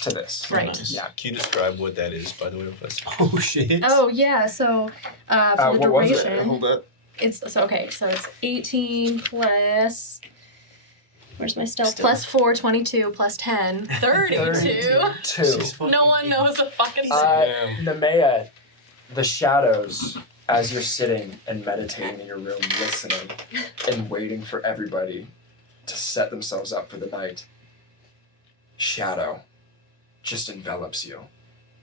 to this. Right. Yeah. Can you describe what that is, by the way? Oh shit. Oh yeah, so for the What was duration, it? Hold up. it's so it's 18 plus. Where's my stealth? Plus 4, 22, plus 10, 32. 2. No one knows a fucking thing. Nemea, the shadows, as you're sitting and meditating in your room, listening and waiting for everybody to set themselves up for the night, shadow just envelops you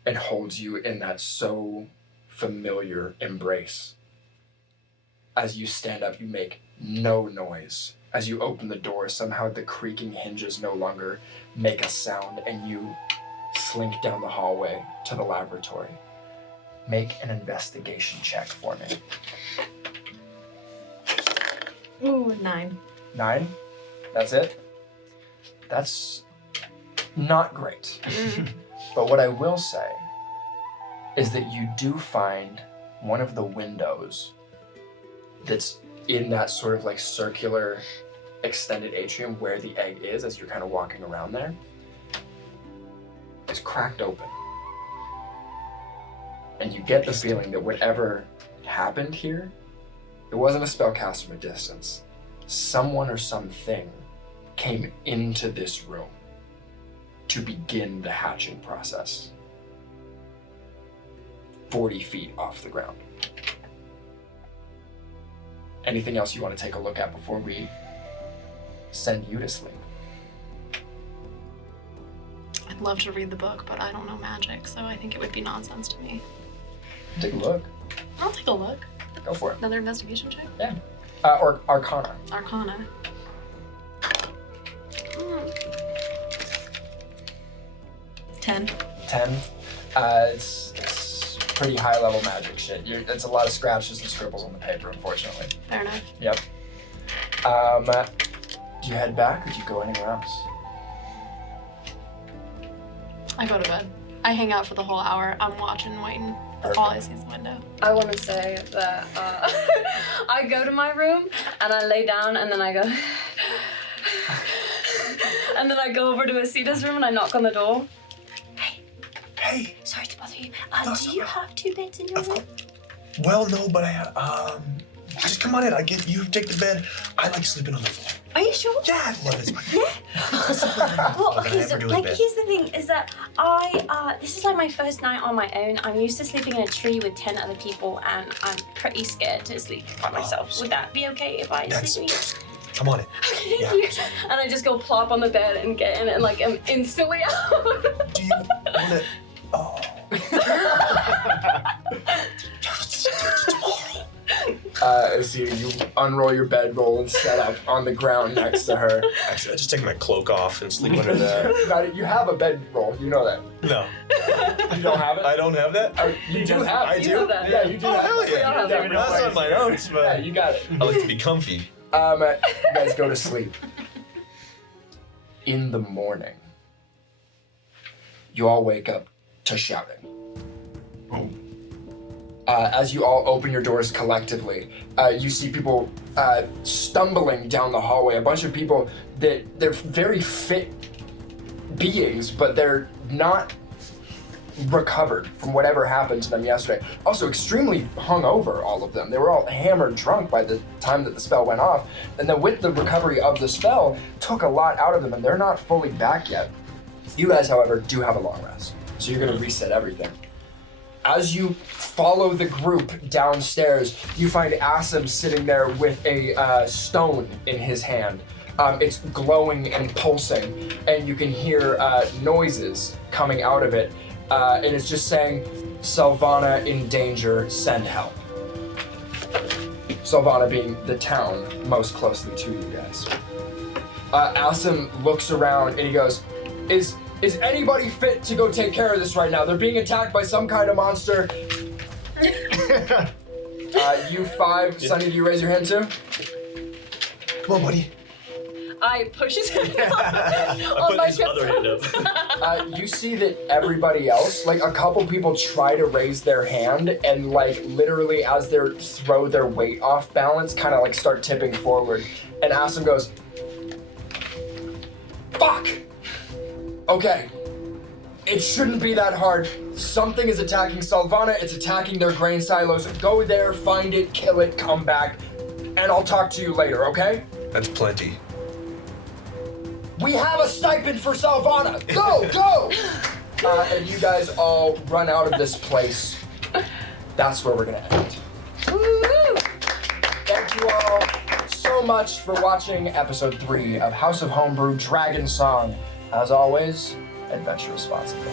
and holds you in that so familiar embrace. As you stand up, you make no noise. As you open the door, somehow the creaking hinges no longer make a sound, and you slink down the hallway to the laboratory. Make an investigation check for me. Ooh, 9. 9? That's it? That's not great. But what I will say is that you do find one of the windows that's in that sort of like circular extended atrium where the egg is, as you're kind of walking around there, is cracked open. And you get the feeling that whatever happened here, it wasn't a spell cast from a distance. Someone or something came into this room to begin the hatching process. 40 feet off the ground. Anything else you want to take a look at before we send you to sleep? I'd love to read the book, but I don't know magic, so I think it would be nonsense to me. Take a look. I'll take a look. Go for it. Another investigation check? Yeah. Or Arcana. Arcana. 10. 10. It's pretty high level magic shit. It's a lot of scratches and scribbles on the paper, unfortunately. Fair enough. Yep. Do you head back or do you go anywhere else? I go to bed. I hang out for the whole hour. I'm watching, waiting. That's all I see is the window. I want to say that I go to my room and I lay down and then I go, and then I go over to Asita's room and I knock on the door. Hey. Sorry to bother you. No, Do you have 2 beds in your room? Well, no, but just come on in. You take the bed. I like sleeping on the floor. Are you sure? Yeah, I love it. Well, okay, so never do it like bed. here's the thing: is that this is like my first night on my own. I'm used to sleeping in a tree with 10 other people, and I'm pretty scared to sleep by myself. Would that be okay if I sleep with you? Come on in. Okay, Yeah. thank you. And I just go plop on the bed and get in, and like I'm instantly out. Do you want to? Oh. So you unroll your bedroll and set up on the ground next to her. Actually, I just take my cloak off and sleep under that. Now, you have a bedroll, you know that. No, You don't have it? I don't have that. You do have it. I You do. know that. Yeah, you do Oh have hell it. yeah! That's on my notes, Yeah, but you got it. I like to be comfy. You guys go to sleep. In the morning, you all wake up to shouting. As you all open your doors collectively, you see people stumbling down the hallway. A bunch of people they're very fit beings, but they're not recovered from whatever happened to them yesterday. Also extremely hungover, all of them. They were all hammered drunk by the time that the spell went off. And then with the recovery of the spell, took a lot out of them, and they're not fully back yet. You guys, however, do have a long rest. So you're gonna reset everything. As you follow the group downstairs. You find Asim sitting there with a stone in his hand. It's glowing and pulsing, and you can hear noises coming out of it. And it's just saying, Salvana in danger, send help. Salvana being the town most closely to you guys. Asim looks around and he goes, Is anybody fit to go take care of this right now? They're being attacked by some kind of monster. You 5, Sunny, do you raise your hand too? Come on, buddy. I push his hand on Put my his other hand up. You see that everybody else, like a couple people try to raise their hand and like literally as they throw their weight off balance, kind of like start tipping forward. And Asim goes, fuck! Okay, it shouldn't be that hard. Something is attacking Salvana, it's attacking their grain silos. Go there, find it, kill it, come back, and I'll talk to you later, okay? That's plenty. We have a stipend for Salvana. Go! And you guys all run out of this place. That's where we're gonna end. Woo! Thank you all so much for watching episode 3 of House of Homebrew Dragon Song. As always, adventure responsibly.